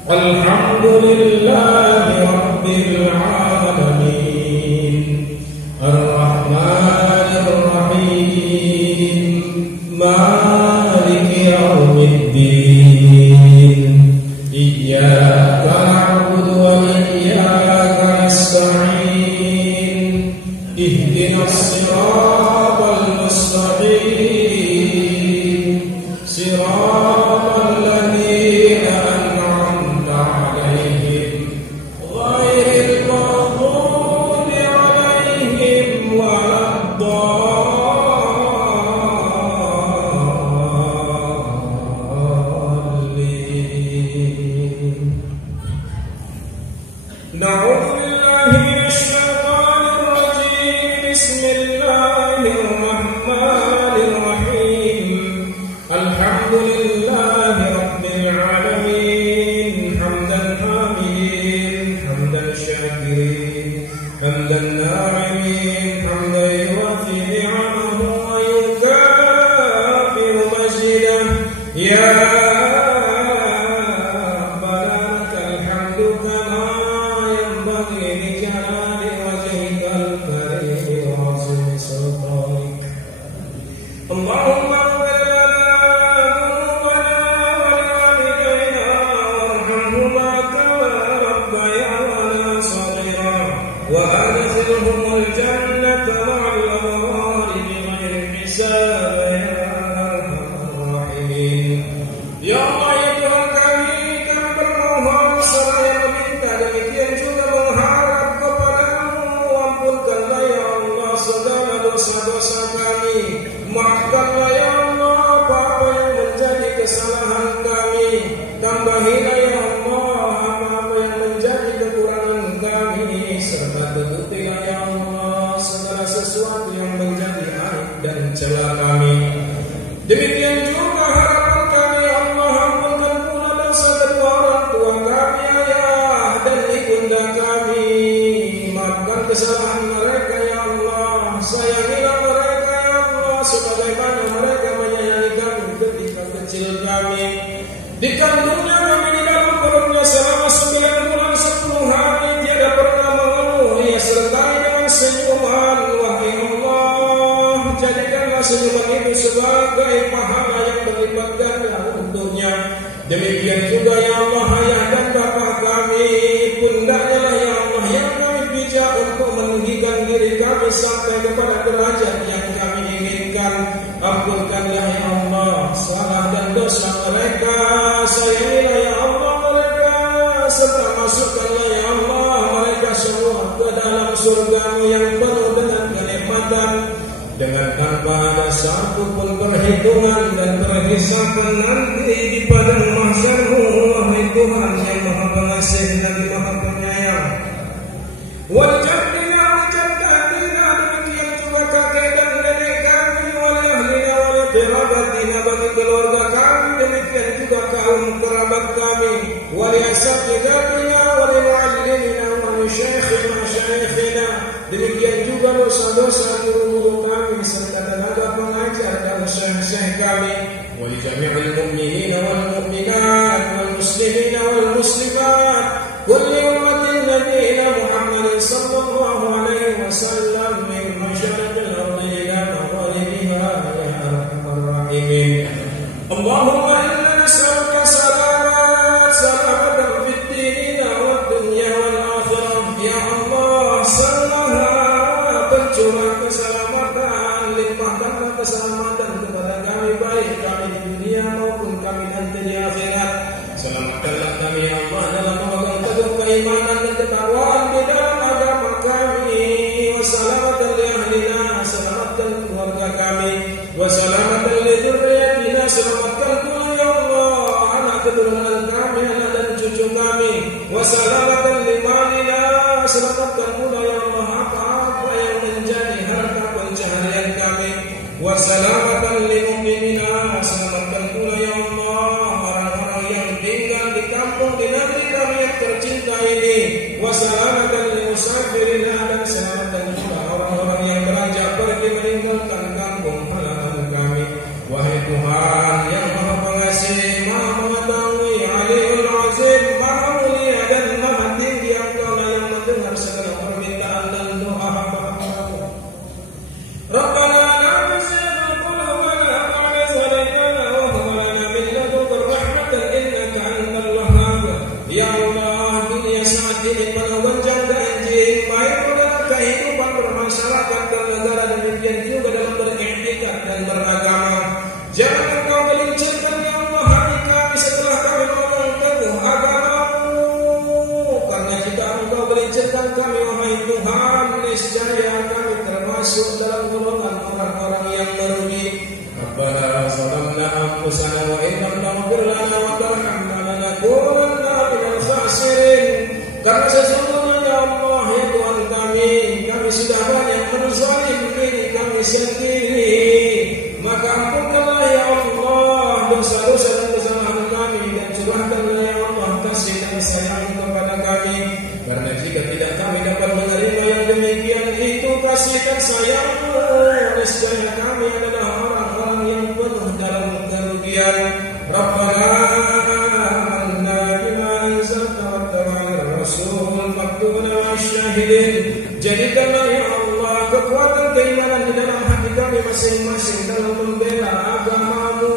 Alhamdulillahi rabbil alamin. Ar-Rahmanir Rahim. Maliki yaumiddin. Iyyaka na'budu wa iyyaka nasta'in. Ihdinas siratal mustaqim. Siratal ladzina an'amta 'alaihim ghairil maghdubi 'alaihim waladdallin. Na'udzu billahi minasy syaithanir rajim. Bismillahirrahmanirrahim. Alhamdulillahi rabbil alamin. Hamdan hamidin, hamdan syakirin, hamdan na'imin, hamdan yuwafi ni'amahu wa yukafi'u majidah. Ya demikian juga harapan kami, Allah ampunkan pula dosa kedua orang tua kami, ayah dan ibunda kami. Maafkan kesalahan mereka ya Allah, sayangilah mereka ya Allah, sebagaimana mereka menyayangi kami ketika kecil kami. Dikandungnya kami di dalam perutnya selama 9 bulan 10 hari, tiada pernah mengeluh, sertai dengan senyuman. Wahai Allah, jadikanlah senyuman itu sebagai pahala yang berlipat ganda untuknya. Demikian juga ya Allah, ayah dan bapak kami, pundaknya lah ya Allah yang kami pijak untuk meninggikan diri kami sampai kepada derajat yang kami inginkan. Ampunkanlah ya Allah salah dan dosa mereka, sayangilah ya Allah mereka, serta masukkanlah ya Allah mereka semua ke dalam surga-Mu yang penuh dengan kenikmatan, dengan tanpa ada satu pun perhitungan dan perhisapan nanti di padang mahsyar-Mu. Wahai Tuhan yang Maha Pengasih lagi Maha Penyayang. Wal jaddina wa jaddadina, demikian juga kakek dan nenek Demikian juga dosa-dosa guru-guru kami serta tenaga pengajar dan syekh-syekh kami. Wa li jami'il mu'minina wal mu'minat wal muslimina wal muslimat kulli ummatin nabiyina Muhammadin sallallahu alaihi wasallam min masyariqil ardi ila magharibiha ya arhamar rahimin. Allahumma inna nas'aluka salamatan fid din wad dunya wal akhirah. Ya Allah, curah keselamatan, limpahkan keselamatan kepada kami, baik kami di dunia maupun kami nanti di akhirat. Selamatkanlah kami ya Allah dalam memegang teguh keimanan dan ketakwaan di dalam agama kami. Wassalamatan li ahlina, selamatkan keluarga kami. Wassalamatan li dzurriyyatina, selamatkan pula ya Allah anak keturunan kami, anak dan cucu kami. Wassalamatan li malina, selamatkan pula ya Allah apa-apa yang menjadi harta pencaharian kami. Wassalamatan lil mu'minina, selamatkan pula ya Allah orang-orang yang tinggal di kampung di negeri kami yang tercinta ini. Wassalamatan lil musafirina, dan selamatkan pula orang-orang yang beranjak pergi meninggalkan kampung halaman kami. Wahai Tuhan yang Maha Pengasih, Maha Mengetahui, Aliul Azim, Maha Mulia dan Maha Tinggi, Engkau yang mendengar segala permintaan dan doa hamba-Mu. Rabbana la tuzigh qulubana ba'da idh hadaytana wa hab lana min ladunka rahmatan innaka antal wahhab. Ya Allah, dunia saat ini penuh gonjang ganjing, baik dalam kehidupan bermasyarakat dan negara, demikian juga dalam beriktikad dan beragama. Jangan Engkau gelincirkan ya Allah hati kami setelah kami memegang teguh agama-Mu. Karena jika Engkau gelincirkan kami wahai Tuhan, niscaya kami termasuk dalam golongan orang-orang yang merugi. Rabbana zalamna anfusana wa in lam taghfir lana wa tarhamna lanakunanna minal khasirin. Karena sesungguhnya ya Allah ya Tuhan kami sudah banyak menzalim diri kami sendiri. Maka ampunkanlah ya Allah dosa-dosa dan kesalahan kami, dan curahkanlah ya Allah kasih dan sayang kepada kami. Karena jika tidak kami dapat menerima yang demikian itu kasih dan sayang-Mu, niscaya kami adalah orang-orang yang penuh dalam kerugian. Rabbana amanna bima anzalta wattaba'na ar-rasul faktubna masyahidin. Jadikanlah ya Allah kekuatan keimanan di dalam hati kami masing-masing dalam membela agama-Mu,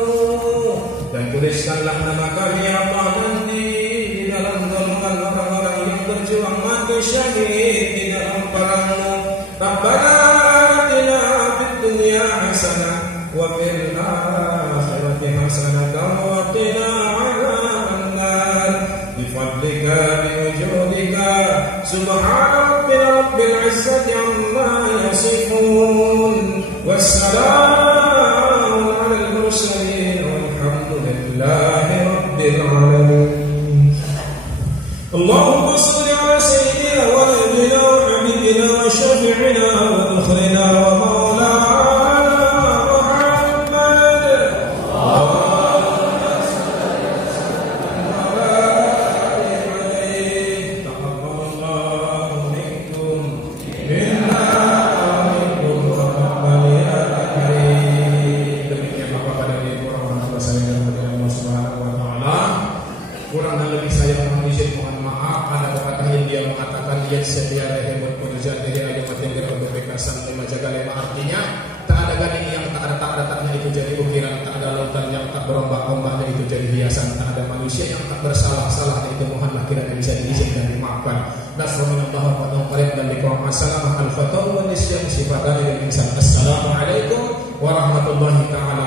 dan tuliskanlah nama kami ya Allah nanti di dalam golongan orang-orang yang berjuang mati syahid di dalam perang-Mu. Rabbana atina fid dunya hasanah wa fil akhirati hasanah wa qina adzabannar bi fadlika bi wujudika subhana rabbil izzati amma yasifun wassalamu alal mursalin walhamdulillahi rabbil alamin. Allahumma salli ala sayyidina wa nabiyina wa habibina wa syafi'ina wa dukhrina wa maulana Muhammad. Allahumma salli ala sayyidina taqabbalallahu minkum minna wa minkum taqabbal ya karim. Demikian Bapak dan Ibu orang-orang saya yang Allah Subhanahu wa taala. Kurang dan lebih saya mohon maaf. Ada pepatah yang dia mengatakan dia sedia rehemut penujat dari ayamatin untuk bekasan lima jaga lima, artinya tak ada gading yang tak ada taknya itu jadi ukiran, tak ada lautan yang tak berombak-ombaknya itu jadi hiasan, tak ada manusia yang tak bersalah-salahnya itu mohonlah kiranya bisa diizinkan dan dimaafkan. Nasrullah wa taufiq dan liqa'am assalam al-fatah wa nisyan sifatani dan insan. Assalamualaikum warahmatullahi taala